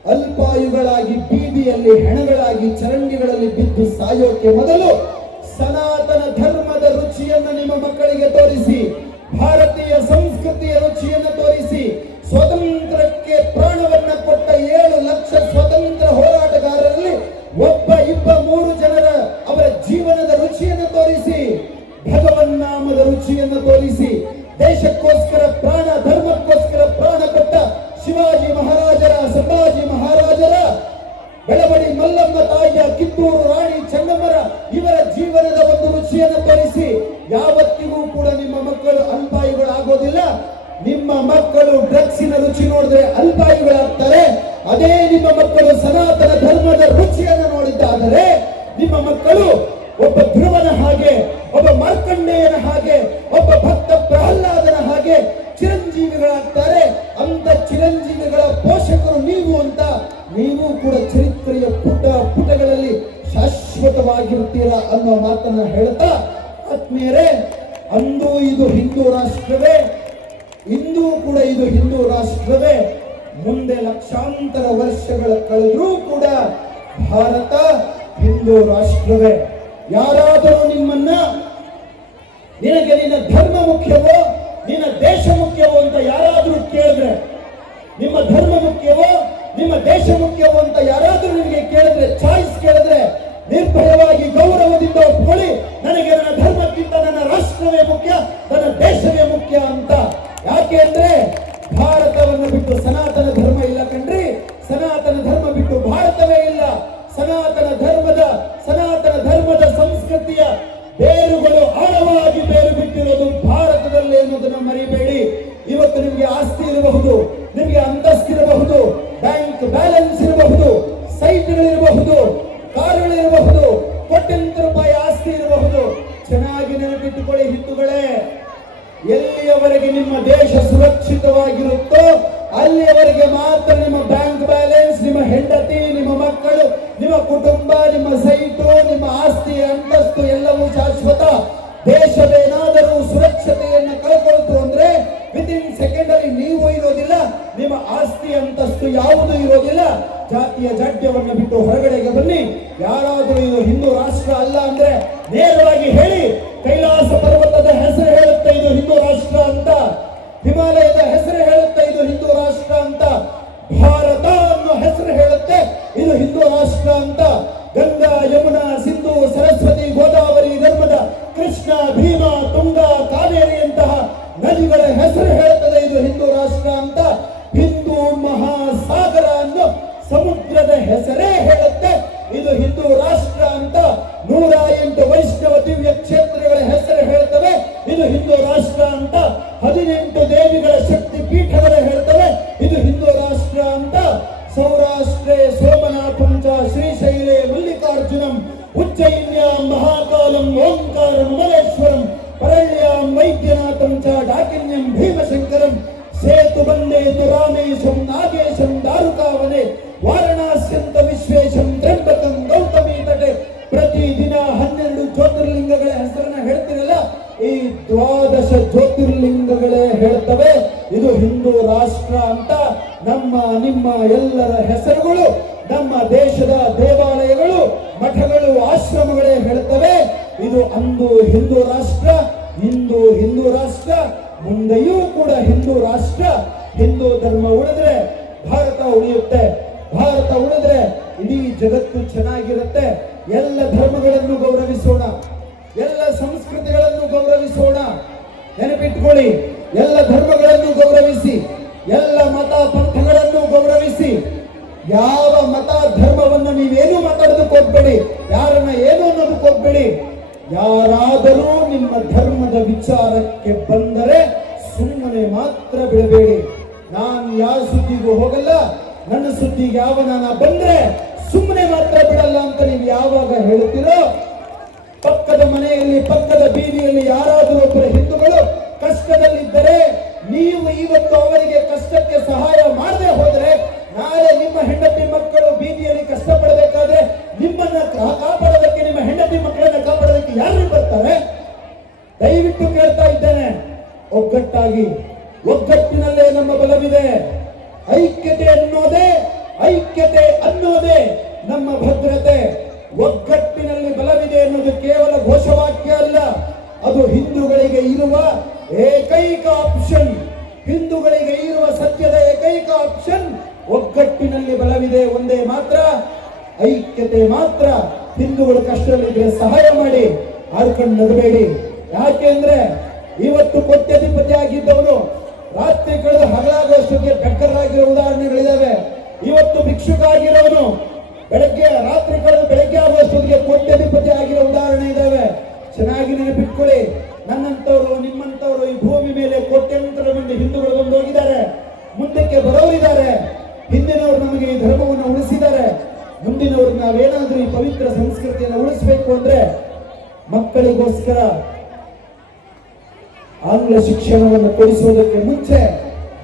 ಅಲ್ಪಾಯುಗಳಾಗಿ ಬೀದಿಯಲ್ಲಿ ಹೆಣಗಳಾಗಿ ಚರಂಡಿಗಳಲ್ಲಿ ಬಿದ್ದು ಸಾಯೋಕೆ ಮೊದಲು ಸನಾತನ ಧರ್ಮದ ರುಚಿಯನ್ನು ನಿಮ್ಮ ಮಕ್ಕಳಿಗೆ ತೋರಿಸಿ, ಭಾರತೀಯ ಸಂಸ್ಕೃತಿಯ ರುಚಿಯನ್ನು ತೋರಿಸಿ, ಸ್ವತಂತ್ರಕ್ಕೆ ಪ್ರಾಣವನ್ನ ಕೊಟ್ಟ 7 ಲಕ್ಷ ಸ್ವತಂತ್ರ ಹೋರಾಟಗಾರರಲ್ಲಿ ಒಬ್ಬ ಇಬ್ಬ 3 ಜನರ ಅವರ ಜೀವನದ ರುಚಿಯನ್ನು ತೋರಿಸಿ, ಭಗವನ್ನಾಮದ ರುಚಿಯನ್ನು ತೋರಿಸಿ, ದೇಶಕ್ಕೋಸ್ಕರ ಪ್ರಾಣ, ಧರ್ಮಕ್ಕೋಸ್ಕರ ಪ್ರಾಣ ಕೊಟ್ಟ ಶಿವಾಜಿ ಮಹಾರಾಜರ, ಸಂಭಾಜಿ ಮಹಾರಾಜರ, ಬೆಳವಡಿ ಮಲ್ಲಮ್ಮ ತಾಯಿಯ, ಕಿತ್ತೂರು ರಾಣಿ ಚೆನ್ನಮ್ಮರ ಇವರ ಜೀವನದ ಒಂದು ರುಚಿಯನ್ನು ತೋರಿಸಿ. ಯಾವತ್ತಿಗೂ ಕೂಡ ನಿಮ್ಮ ಮಕ್ಕಳು ಅಲ್ಪಾಯುಗಳಾಗೋದಿಲ್ಲ. ನಿಮ್ಮ ಮಕ್ಕಳು ಡ್ರಗ್ಸಿನ ರುಚಿ ನೋಡಿದ್ರೆ ಅಲ್ಪಾಯುಗಳಾಗ್ತಾರೆ. ಅದೇ ನಿಮ್ಮ ಮಕ್ಕಳು ಸನಾತನ ಧರ್ಮದ ರುಚಿಯನ್ನು ನೋಡಿದ್ದಾದರೆ ನಿಮ್ಮ ಮಕ್ಕಳು ಒಬ್ಬ ಧ್ರುವನ ಹಾಗೆ, ಒಬ್ಬ ಮಾರ್ಕಂಡೇಯನ ಹಾಗೆ, ಒಬ್ಬ ಭಕ್ತ ಪ್ರಹ್ಲಾದನ ಹಾಗೆ ಚಿರಂಜೀವಿಗಳಾಗ್ತಾರೆ. ಅಂತ ಚಿರಂಜೀವಿಗಳ ಪೋಷಕರು ನೀವು ಅಂತ ನೀವು ಕೂಡ ಚರಿತ್ರೆಯ ಪುಟಗಳಲ್ಲಿ ಶಾಶ್ವತವಾಗಿರ್ತೀರಾ ಅನ್ನೋ ಮಾತನ್ನ ಹೇಳ್ತಾ, ಆತ್ಮೀಯರೇ, ಅಂದು ಇದು ಹಿಂದೂ ರಾಷ್ಟ್ರವೇ, ಇಂದು ಕೂಡ ಇದು ಹಿಂದೂ ರಾಷ್ಟ್ರವೇ. ಮುಂದೆ ಲಕ್ಷಾಂತರ ವರ್ಷಗಳ ಕಳೆದರೂ ಕೂಡ ಭಾರತ ಹಿಂದೂ ರಾಷ್ಟ್ರವೇ. ಯಾರಾದರೂ ನಿಮ್ಮನ್ನ ನಿನಗೆ ನಿನ್ನ ಧರ್ಮ ಮುಖ್ಯವೋ ನಿನ್ನ ದೇಶ ಮುಖ್ಯವೋ ಅಂತ ಯಾರಾದ್ರೂ ಕೇಳಿದ್ರೆ, ನಿಮ್ಮ ಧರ್ಮ ಮುಖ್ಯವೋ ನಿಮ್ಮ ದೇಶ ಮುಖ್ಯವೋ ಅಂತ ಯಾರಾದ್ರೂ ನಿಮಗೆ ಕೇಳಿದ್ರೆ, ಚಾಯ್ಸ್ ಕೇಳಿದ್ರೆ ನಿರ್ಭಯವಾಗಿ ಗೌರವದಿಂದ ಒಪ್ಕೊಳ್ಳಿ, ನನಗೆ ನನ್ನ ಧರ್ಮಕ್ಕಿಂತ ನನ್ನ ರಾಷ್ಟ್ರವೇ ಮುಖ್ಯ, ನನ್ನ ದೇಶವೇ ಮುಖ್ಯ ಅಂತ. ಯಾಕೆ ಅಂದ್ರೆ ಭಾರತವನ್ನು ಬಿಟ್ಟು ಸನಾತನ ಧರ್ಮ ಇಲ್ಲ ಕಣ್ರಿ. ಸನಾತನ ಧರ್ಮ ಬಿಟ್ಟು ಭಾರತವೇ ಇಲ್ಲ. ಸನಾತನ ಧರ್ಮದ ಸಂಸ್ಕೃತಿಯ ಬೇರುಗಳು ಆಳವಾಗಿ ಬೇರು ಬಿಟ್ಟಿರೋದು ಭಾರತದಲ್ಲಿ ಅನ್ನೋದನ್ನ ಮರಿಬೇಡಿ. ಇವತ್ತು ನಿಮಗೆ ಆಸ್ತಿ ಇರಬಹುದು, ನಿಮಗೆ ಅಂತಸ್ತಿರಬಹುದು, ಬ್ಯಾಂಕ್ ಬ್ಯಾಲೆನ್ಸ್ ಇರಬಹುದು, ಸೈಟ್ಗಳಿರಬಹುದು, ಕಾರುಗಳಿರಬಹುದು, ಕೋಟ್ಯಂತರ ರೂಪಾಯಿ ಆಸ್ತಿ ಇರಬಹುದು. ಚೆನ್ನಾಗಿ ನೆನಪಿಟ್ಟುಕೊಳ್ಳಿ ಹಿಂದೂಗಳೇ, ಎಲ್ಲಿಯವರೆಗೆ ನಿಮ್ಮ ದೇಶ ಸುರಕ್ಷಿತವಾಗಿರುತ್ತೋ ಅಲ್ಲಿಯವರೆಗೆ ಮಾತ್ರ ನಿಮ್ಮ ಬ್ಯಾಂಕ್ ಬ್ಯಾಲೆನ್ಸ್, ನಿಮ್ಮ ಹೆಂಡತಿ, ನಿಮ್ಮ ಮಕ್ಕಳು, ನಿಮ್ಮ ಕುಟುಂಬ, ನಿಮ್ಮ ಸೈಟು, ನಿಮ್ಮ ಆಸ್ತಿ ಅಂತಸ್ತು ಎಲ್ಲವೂ ಶಾಶ್ವತ. ದೇಶವೇನಾದರೂ ಸುರಕ್ಷತೆಯನ್ನು ಕಳ್ಕೊಳ್ತು ಅಂದ್ರೆ ವಿತಿನ್ ಸೆಕೆಂಡ್ ಅಲ್ಲಿ ನೀವು ಇರೋದಿಲ್ಲ, ನಿಮ್ಮ ಆಸ್ತಿ ಅಂತಸ್ತು ಯಾವುದೂ ಇರೋದಿಲ್ಲ. ಜಾತಿಯ ಜಾಡ್ಯವನ್ನು ಬಿಟ್ಟು ಹೊರಗಡೆಗೆ ಬನ್ನಿ. ಯಾರಾದರೂ ಇದು ಹಿಂದೂ ರಾಷ್ಟ್ರ ಅಲ್ಲ ಅಂದ್ರೆ ನೇರವಾಗಿ ಹೇಳಿ. ಕೈಲಾಸ ಪರ್ವತದ ಹೆಸರು ಹೇಳುತ್ತೆ ಇದು ಹಿಂದೂ ರಾಷ್ಟ್ರ ಅಂತ, ಹಿಮಾಲಯದ ಹೆಸರು ಹೇಳುತ್ತೆ ಇದು ಹಿಂದೂ ರಾಷ್ಟ್ರ ಅಂತ, ಭಾರತ ಅನ್ನೋ ಹೆಸರು ಹೇಳುತ್ತೆ ಇದು ಹಿಂದೂ ರಾಷ್ಟ್ರ ಅಂತ. ಗಂಗಾ, ಯಮುನಾ, ಸಿಂಧು, ಸರಸ್ವತಿ, ಗೋದಾವರಿ, ನರ್ಮದ, ಕೃಷ್ಣ, ಭೀಮಾ, ತುಂಗಾ, ಕಾವೇರಿ ಅಂತಹ ನದಿಗಳ ಹೆಸರು ಹೇಳುತ್ತದೆ ಇದು ಹಿಂದೂ ರಾಷ್ಟ್ರ ಅಂತ. ಹಿಂದೂ ಮಹಾಸಾಗರ ಅನ್ನೋ ಸಮುದ್ರದ ಹೆಸರೇ ಹೇಳುತ್ತೆ ಇದು ಹಿಂದೂ ರಾಷ್ಟ್ರ ಅಂತ. 108 ವೈಷ್ಣವ ದಿವ್ಯ ಕ್ಷೇತ್ರಗಳ ಹೆಸರು ಹೇಳ್ತವೆ ಇದು ಹಿಂದೂ ರಾಷ್ಟ್ರ ಅಂತ. 18 ದೇವಿಗಳ ಶಕ್ತಿ ಪೀಠಗಳ ಹೇಳ್ತವೆ ಇದು ಹಿಂದೂ ರಾಷ್ಟ್ರ ಅಂತ. ಸೌರಾಷ್ಟ್ರೇ ಸೋಮನಾಥಂ ಚ ಶ್ರೀಶೈಲೇ ಮಲ್ಲಿಕಾರ್ಜುನಂ ಉಜ್ಜಯಿನ್ಯಾಂ ಮಹಾಕಾಲಂ ಓಂಕಾರಂ ಮಲೇಶ್ವರಂ ಪರಳ್ಯಾಂ ವೈದ್ಯನಾಥಂ ಚ ಡಾಕಿನ್ಯಂ ಭೀಮಶಂಕರಂ ಸೇತು ಬಂದೇತು ರಾಮೇಶಂ ನಾಗೇಶಂ ದಾರುಕಾವನೆ ವಾರಣಾಸ್ಯಂತ ವಿಶ್ವೇಶಂ ತ್ರ್ಯಂಬಕಂ ಗೌತಮಿ ತಟೆ. ಪ್ರತಿದಿನ 12 ಜ್ಯೋತಿರ್ಲಿಂಗಗಳ ಹೆಸರನ್ನ ಹೇಳ್ತಿರಲ್ಲ, ಈ 12 ಜ್ಯೋತಿರ್ಲಿಂಗಗಳೇ ಹೇಳ್ತವೆ ಇದು ಹಿಂದೂ ರಾಷ್ಟ್ರ ಅಂತ. ನಮ್ಮ ನಿಮ್ಮ ಎಲ್ಲರ ಹೆಸರುಗಳು, ನಮ್ಮ ದೇಶದ ದೇವಾಲಯಗಳು, ಮಠಗಳು, ಆಶ್ರಮಗಳೇ ಹೇಳ್ತವೆ ಇದು ಅಂದು ಹಿಂದೂ ರಾಷ್ಟ್ರ, ಇಂದು ಹಿಂದೂ ರಾಷ್ಟ್ರ, ಮುಂದೆಯೂ ಕೂಡ ಹಿಂದೂ ರಾಷ್ಟ್ರ. ಹಿಂದೂ ಧರ್ಮ ಉಳಿದ್ರೆ ಭಾರತ ಉಳಿಯುತ್ತೆ, ಭಾರತ ಉಳಿದ್ರೆ ಇಡೀ ಜಗತ್ತು ಚೆನ್ನಾಗಿರುತ್ತೆ. ಎಲ್ಲ ಧರ್ಮಗಳನ್ನು ಗೌರವಿಸೋಣ, ಎಲ್ಲ ಸಂಸ್ಕೃತಿಗಳನ್ನು ಗೌರವಿಸೋಣ. ನೆನಪಿಟ್ಕೊಳ್ಳಿ, ಎಲ್ಲ ಧರ್ಮಗಳನ್ನು ಗೌರವಿಸಿ, ಎಲ್ಲ ಮತ ಪಂಥಗಳನ್ನು ಗೌರವಿಸಿ. ಯಾವ ಮತ ಧರ್ಮವನ್ನು ನೀವೇನು ಮಾತಾಡೋದಕ್ಕೆ ಹೋಗ್ಬೇಡಿ, ಯಾರನ್ನ ಏನು ಅನ್ನೋದಕ್ಕೆ ಹೋಗ್ಬೇಡಿ. ಯಾರಾದರೂ ನಿಮ್ಮ ಧರ್ಮದ ವಿಚಾರಕ್ಕೆ ಬಂದರೆ ಸುಮ್ಮನೆ ಮಾತ್ರ ಬಿಡಬೇಡಿ. ನಾನು ಯಾವ ಸುದ್ದಿಗೂ ಹೋಗಲ್ಲ, ನನ್ನ ಸುದ್ದಿಗೆ ಯಾವನ ಬಂದ್ರೆ ಸುಮ್ಮನೆ ಮಾತ್ರ ಬಿಡಲ್ಲ ಅಂತ ನೀವು ಯಾವಾಗ ಹೇಳ್ತೀರೋ, ಪಕ್ಕದ ಮನೆಯಲ್ಲಿ, ಪಕ್ಕದ ಬೀದಿಯಲ್ಲಿ ಯಾರಾದರೂ ಒಬ್ಬರ ಹಿಂದೂಗಳು ಕಷ್ಟದಲ್ಲಿದ್ದರೆ ನೀವು ಇವತ್ತು ಅವರಿಗೆ ಕಷ್ಟಕ್ಕೆ ಸಹಾಯ ಮಾಡದೆ ಹೋದ್ರೆ ನಾಳೆ ನಿಮ್ಮ ಹೆಂಡತಿ ಮಕ್ಕಳು ಬೀದಿಯಲ್ಲಿ ಕಷ್ಟಪಡಬೇಕಾದ್ರೆ ನಿಮ್ಮನ್ನ ಕಾಪಾಡೋದಕ್ಕೆ, ನಿಮ್ಮ ಹೆಂಡತಿ ಮಕ್ಕಳನ್ನ ಕಾಪಾಡೋದಕ್ಕೆ ಯಾರು ಬರ್ತಾರೆ? ದಯವಿಟ್ಟು ಕೇಳ್ತಾ ಇದ್ದೇನೆ, ಒಗ್ಗಟ್ಟಾಗಿ, ಒಗ್ಗಟ್ಟಿನಲ್ಲೇ ನಮ್ಮ ಬಲವಿದೆ. ಐಕ್ಯತೆ ಅನ್ನೋದೇ ನಮ್ಮ ಭದ್ರತೆ. ಒಗ್ಗಟ್ಟಿನಲ್ಲಿ ಬಲವಿದೆ ಅನ್ನೋದು ಕೇವಲ ಘೋಷವಾಕ್ಯ ಅಲ್ಲ, ಅದು ಹಿಂದೂಗಳಿಗೆ ಇರುವ ಏಕೈಕ ಆಪ್ಷನ್. ಹಿಂದೂಗಳಿಗೆ ಇರುವ ಸತ್ಯದ ಏಕೈಕ ಆಪ್ಷನ್ ಒಗ್ಗಟ್ಟಿನಲ್ಲಿ ಬಲವಿದೆ, ಒಂದೇ ಮಾತ್ರ, ಐಕ್ಯತೆ ಮಾತ್ರ. ಹಿಂದೂಗಳು ಕಷ್ಟದಲ್ಲಿದ್ರೆ ಸಹಾಯ ಮಾಡಿ, ಆಡ್ಕೊಂಡು ನಗಬೇಡಿ. ಯಾಕೆಂದ್ರೆ ಇವತ್ತು ಕೋಟ್ಯಾಧಿಪತಿ ಆಗಿದ್ದವನು ರಾತ್ರಿ ಕಳೆದು ಹಗಲಾಗುವಷ್ಟಕ್ಕೆ ಬೆಕ್ಕರಾಗಿರೋ ಉದಾಹರಣೆಗಳಿದಾವೆ. ಇವತ್ತು ಭಿಕ್ಷುಕ ಆಗಿರೋನು ರಾತ್ರಿ ಕಳೆದು ಬೆಳಗ್ಗೆ ಆಗುವಷ್ಟೊತ್ತಿಗೆ ಕೋಟ್ಯಾಧಿಪತಿ ಆಗಿರೋ ಉದಾಹರಣೆ ಇದಾವೆ. ಚೆನ್ನಾಗಿ ನೆನಪಿಟ್ಕೊಳ್ಳಿ, ನನ್ನಂತವರು, ನಿಮ್ಮಂತವರು ಈ ಭೂಮಿ ಮೇಲೆ ಕೋಟ್ಯಂತರ ಮಂದಿ ಹಿಂದೂಗಳು ಬಂದು ಹೋಗಿದ್ದಾರೆ, ಮುಂದಕ್ಕೆ ಬರೋರಿದ್ದಾರೆ. ಹಿಂದಿನವರು ನಮಗೆ ಈ ಧರ್ಮವನ್ನು ಉಳಿಸಿದ್ದಾರೆ, ಮುಂದಿನವರು ನಾವೇನಾದ್ರೂ ಈ ಪವಿತ್ರ ಸಂಸ್ಕೃತಿಯನ್ನು ಉಳಿಸಬೇಕು ಅಂದ್ರೆ ಮಕ್ಕಳಿಗೋಸ್ಕರ ಆಂಗ್ಲ ಶಿಕ್ಷಣವನ್ನು ಕೊಡಿಸುವುದಕ್ಕೆ ಮುಂಚೆ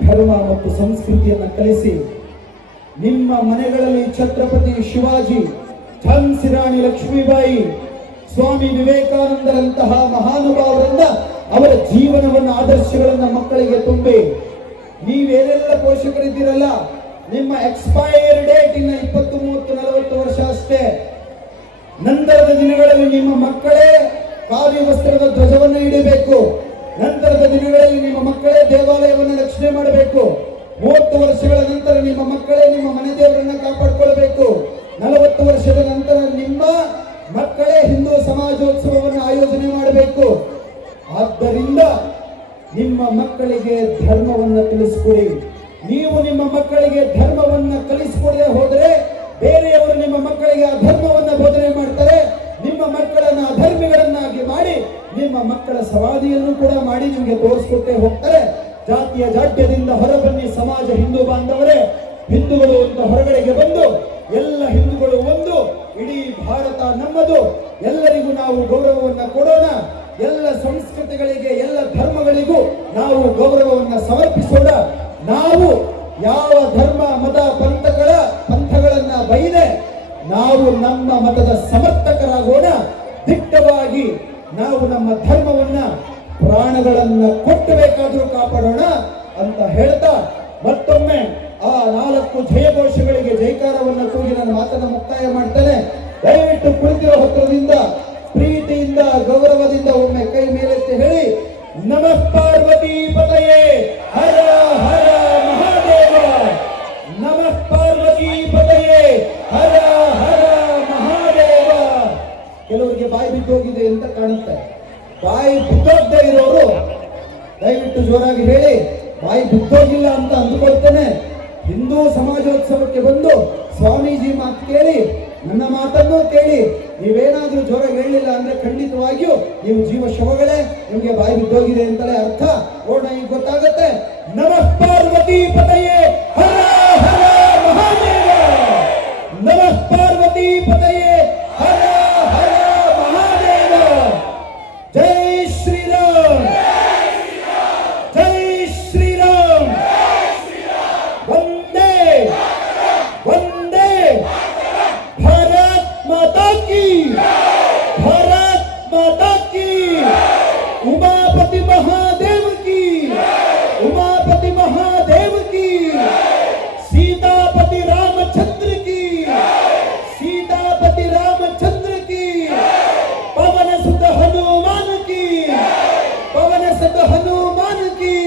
ಧರ್ಮ ಮತ್ತು ಸಂಸ್ಕೃತಿಯನ್ನು ಕಲಿಸಿ. ನಿಮ್ಮ ಮನೆಗಳಲ್ಲಿ ಛತ್ರಪತಿ ಶಿವಾಜಿ, ಝಾನ್ಸಿ ರಾಣಿ ಲಕ್ಷ್ಮೀಬಾಯಿ, ಸ್ವಾಮಿ ವಿವೇಕಾನಂದರಂತಹ ಮಹಾನುಭಾವರಿಂದ ಅವರ ಜೀವನವನ್ನು, ಆದರ್ಶಗಳನ್ನು ಮಕ್ಕಳಿಗೆ ತುಂಬಿ. ನೀವೇನೆಲ್ಲ ಪೋಷಕರಿದ್ದೀರಲ್ಲ, ನಿಮ್ಮ ಎಕ್ಸ್ಪೈರ್ ಡೇಟ್ ಇನ್ನ 20, 30, 40 ವರ್ಷ ಅಷ್ಟೇ. ನಂತರದ ದಿನಗಳಲ್ಲಿ ನಿಮ್ಮ ಮಕ್ಕಳೇ ಕಾವಿ ವಸ್ತ್ರದ ಧ್ವಜವನ್ನು ಹಿಡಿಬೇಕು. ನಂತರದ ದಿನಗಳಲ್ಲಿ ನಿಮ್ಮ ಮಕ್ಕಳೇ ದೇವಾಲಯವನ್ನು ರಕ್ಷಣೆ ಮಾಡಬೇಕು. 30 ವರ್ಷಗಳ ನಂತರ ನಿಮ್ಮ ಮಕ್ಕಳೇ ನಿಮ್ಮ ಮನೆ ದೇವರನ್ನ ಕಾಪಾಡಿಕೊಳ್ಳಬೇಕು. 40 ವರ್ಷದ ನಂತರ ನಿಮ್ಮ ಮಕ್ಕಳೇ ಹಿಂದೂ ಸಮಾಜೋತ್ಸವವನ್ನು ಆಯೋಜನೆ ಮಾಡಬೇಕು. ಆದ್ದರಿಂದ ನಿಮ್ಮ ಮಕ್ಕಳಿಗೆ ಧರ್ಮವನ್ನು ತಿಳಿಸಿಕೊಡಿ. ನೀವು ನಿಮ್ಮ ಮಕ್ಕಳಿಗೆ ಧರ್ಮವನ್ನ ಕಲಿಸಿಕೊಡದೆ ಹೋದರೆ ಬೇರೆಯವರು ನಿಮ್ಮ ಮಕ್ಕಳಿಗೆ ಅಧರ್ಮವನ್ನ ಬೋಧನೆ ಮಾಡ್ತಾರೆ. ನಿಮ್ಮ ಮಕ್ಕಳನ್ನ ಅಧರ್ಮಿಗಳನ್ನಾಗಿ ಮಾಡಿ ನಿಮ್ಮ ಮಕ್ಕಳ ಸಮಾಧಿಯನ್ನು ಕೂಡ ಮಾಡಿ ನಿಮಗೆ ತೋರಿಸ್ಕೊಟ್ಟೆ ಹೋಗ್ತಾರೆ. ಜಾತಿಯ ಜಾಡ್ಯದಿಂದ ಹೊರಬನ್ನಿ ಸಮಾಜ ಹಿಂದೂ ಬಾಂಧವರೇ. ಹಿಂದೂಗಳು ಅಂತ ಹೊರಗಡೆಗೆ ಬಂದು ಎಲ್ಲ ಹಿಂದೂಗಳು ಒಂದು, ಇಡೀ ಭಾರತ ನಮ್ಮದು. ಎಲ್ಲರಿಗೂ ನಾವು ಗೌರವವನ್ನ ಕೊಡೋಣ. ಎಲ್ಲ ಸಂಸ್ಕೃತಿಗಳಿಗೆ ಎಲ್ಲ ಧರ್ಮಗಳಿಗೂ ನಾವು ಗೌರವವನ್ನ ಸಮರ್ಪಿಸೋಣ. ನಾವು ಯಾವ ಧರ್ಮ ಮತ ಪಂಥಗಳನ್ನ ಬೈದೆ ನಾವು ನಮ್ಮ ಮತದ ಸಮರ್ಥಕರಾಗೋಣ. ದಿಟ್ಟವಾಗಿ ನಾವು ನಮ್ಮ ಧರ್ಮವನ್ನ ಪ್ರಾಣಗಳನ್ನ ಕೊಟ್ಟು ಬೇಕಾದರೂ ಕಾಪಾಡೋಣ ಅಂತ ಹೇಳ್ತಾ ಮತ್ತೊಮ್ಮೆ ಆ 4 ಜಯಘೋಷಗಳಿಗೆ ಜೈಕಾರವನ್ನ ಕೂಗಿ ನನ್ನ ಮಾತನ್ನ ಮುಕ್ತಾಯ ಮಾಡ್ತೇನೆ. ದಯವಿಟ್ಟು ಕುಳಿತಿರೋ ಹತ್ತಿರದಿಂದ ಪ್ರೀತಿಯಿಂದ ಗೌರವದಿಂದ ಒಮ್ಮೆ ಕೈ ಮೇಲೆತ್ತಿ ಹೇಳಿ, ನಮಃ ಪಾರ್ವತಿ ಪತಯೇ ಹರ ಹರ ಮಹಾದೇವ. ನಮಃ ಪಾರ್ವತಿ ಪತಯೇ ಹರ ಹರ ಮಹಾದೇವ. ಕೆಲವರಿಗೆ ಬಾಯಿ ಬಿದ್ದೋಗಿದೆ ಅಂತ ಕಾಣುತ್ತೆ. ಬಾಯಿ ಬಿದ್ದೋಗದೆ ಇರೋರು ದಯವಿಟ್ಟು ಜೋರಾಗಿ ಹೇಳಿ, ಬಾಯಿ ಬಿದ್ದೋಗಿಲ್ಲ ಅಂತ ಅಂದುಕೊಳ್ತೇನೆ. ಹಿಂದೂ ಸಮಾಜೋತ್ಸವಕ್ಕೆ ಬಂದು ಸ್ವಾಮೀಜಿ ಮಾತು ಕೇಳಿ, ನನ್ನ ಮಾತನ್ನು ಕೇಳಿ, ನೀವೇನಾದ್ರೂ ಜೋರಾಗಿ ಹೇಳಲಿಲ್ಲ ಅಂದ್ರೆ ಖಂಡಿತವಾಗಿಯೂ ನೀವು ಜೀವ ಶವಗಳೇ, ನಿಮ್ಗೆ ಬಾಯಿ ಬಿದ್ದೋಗಿದೆ ಅಂತಲೇ ಅರ್ಥ. ಓಡ ಈಗ ಗೊತ್ತಾಗತ್ತೆ. ನಮಃ ಪಾರ್ವತಿ ಪತಯೇ ಹರ ಹರ ಮಹಾದೇವ. ನಮಃ ಪಾರ್ವತಿ ಪತಯೇ ಹರ ಹರ ಮಹಾದೇವ. ಜೈ ಶ್ರೀರಾಮ್, ಜೈ ಶ್ರೀರಾಮ್. ವಂದೇ ವಂದೇ ಭಾರತ್ ಮಾತಾ ಕಿ, ಭಾರತ್ ಮಾತಾ ಕಿ. ಉಮಾಪತಿ ಮಹಾದೇವ की, उमापति महादेव की. सीतापति रामचंद्र की, सीतापति रामचंद्र की. पवन सुत हनुमान की, पवन सुत हनुमान की.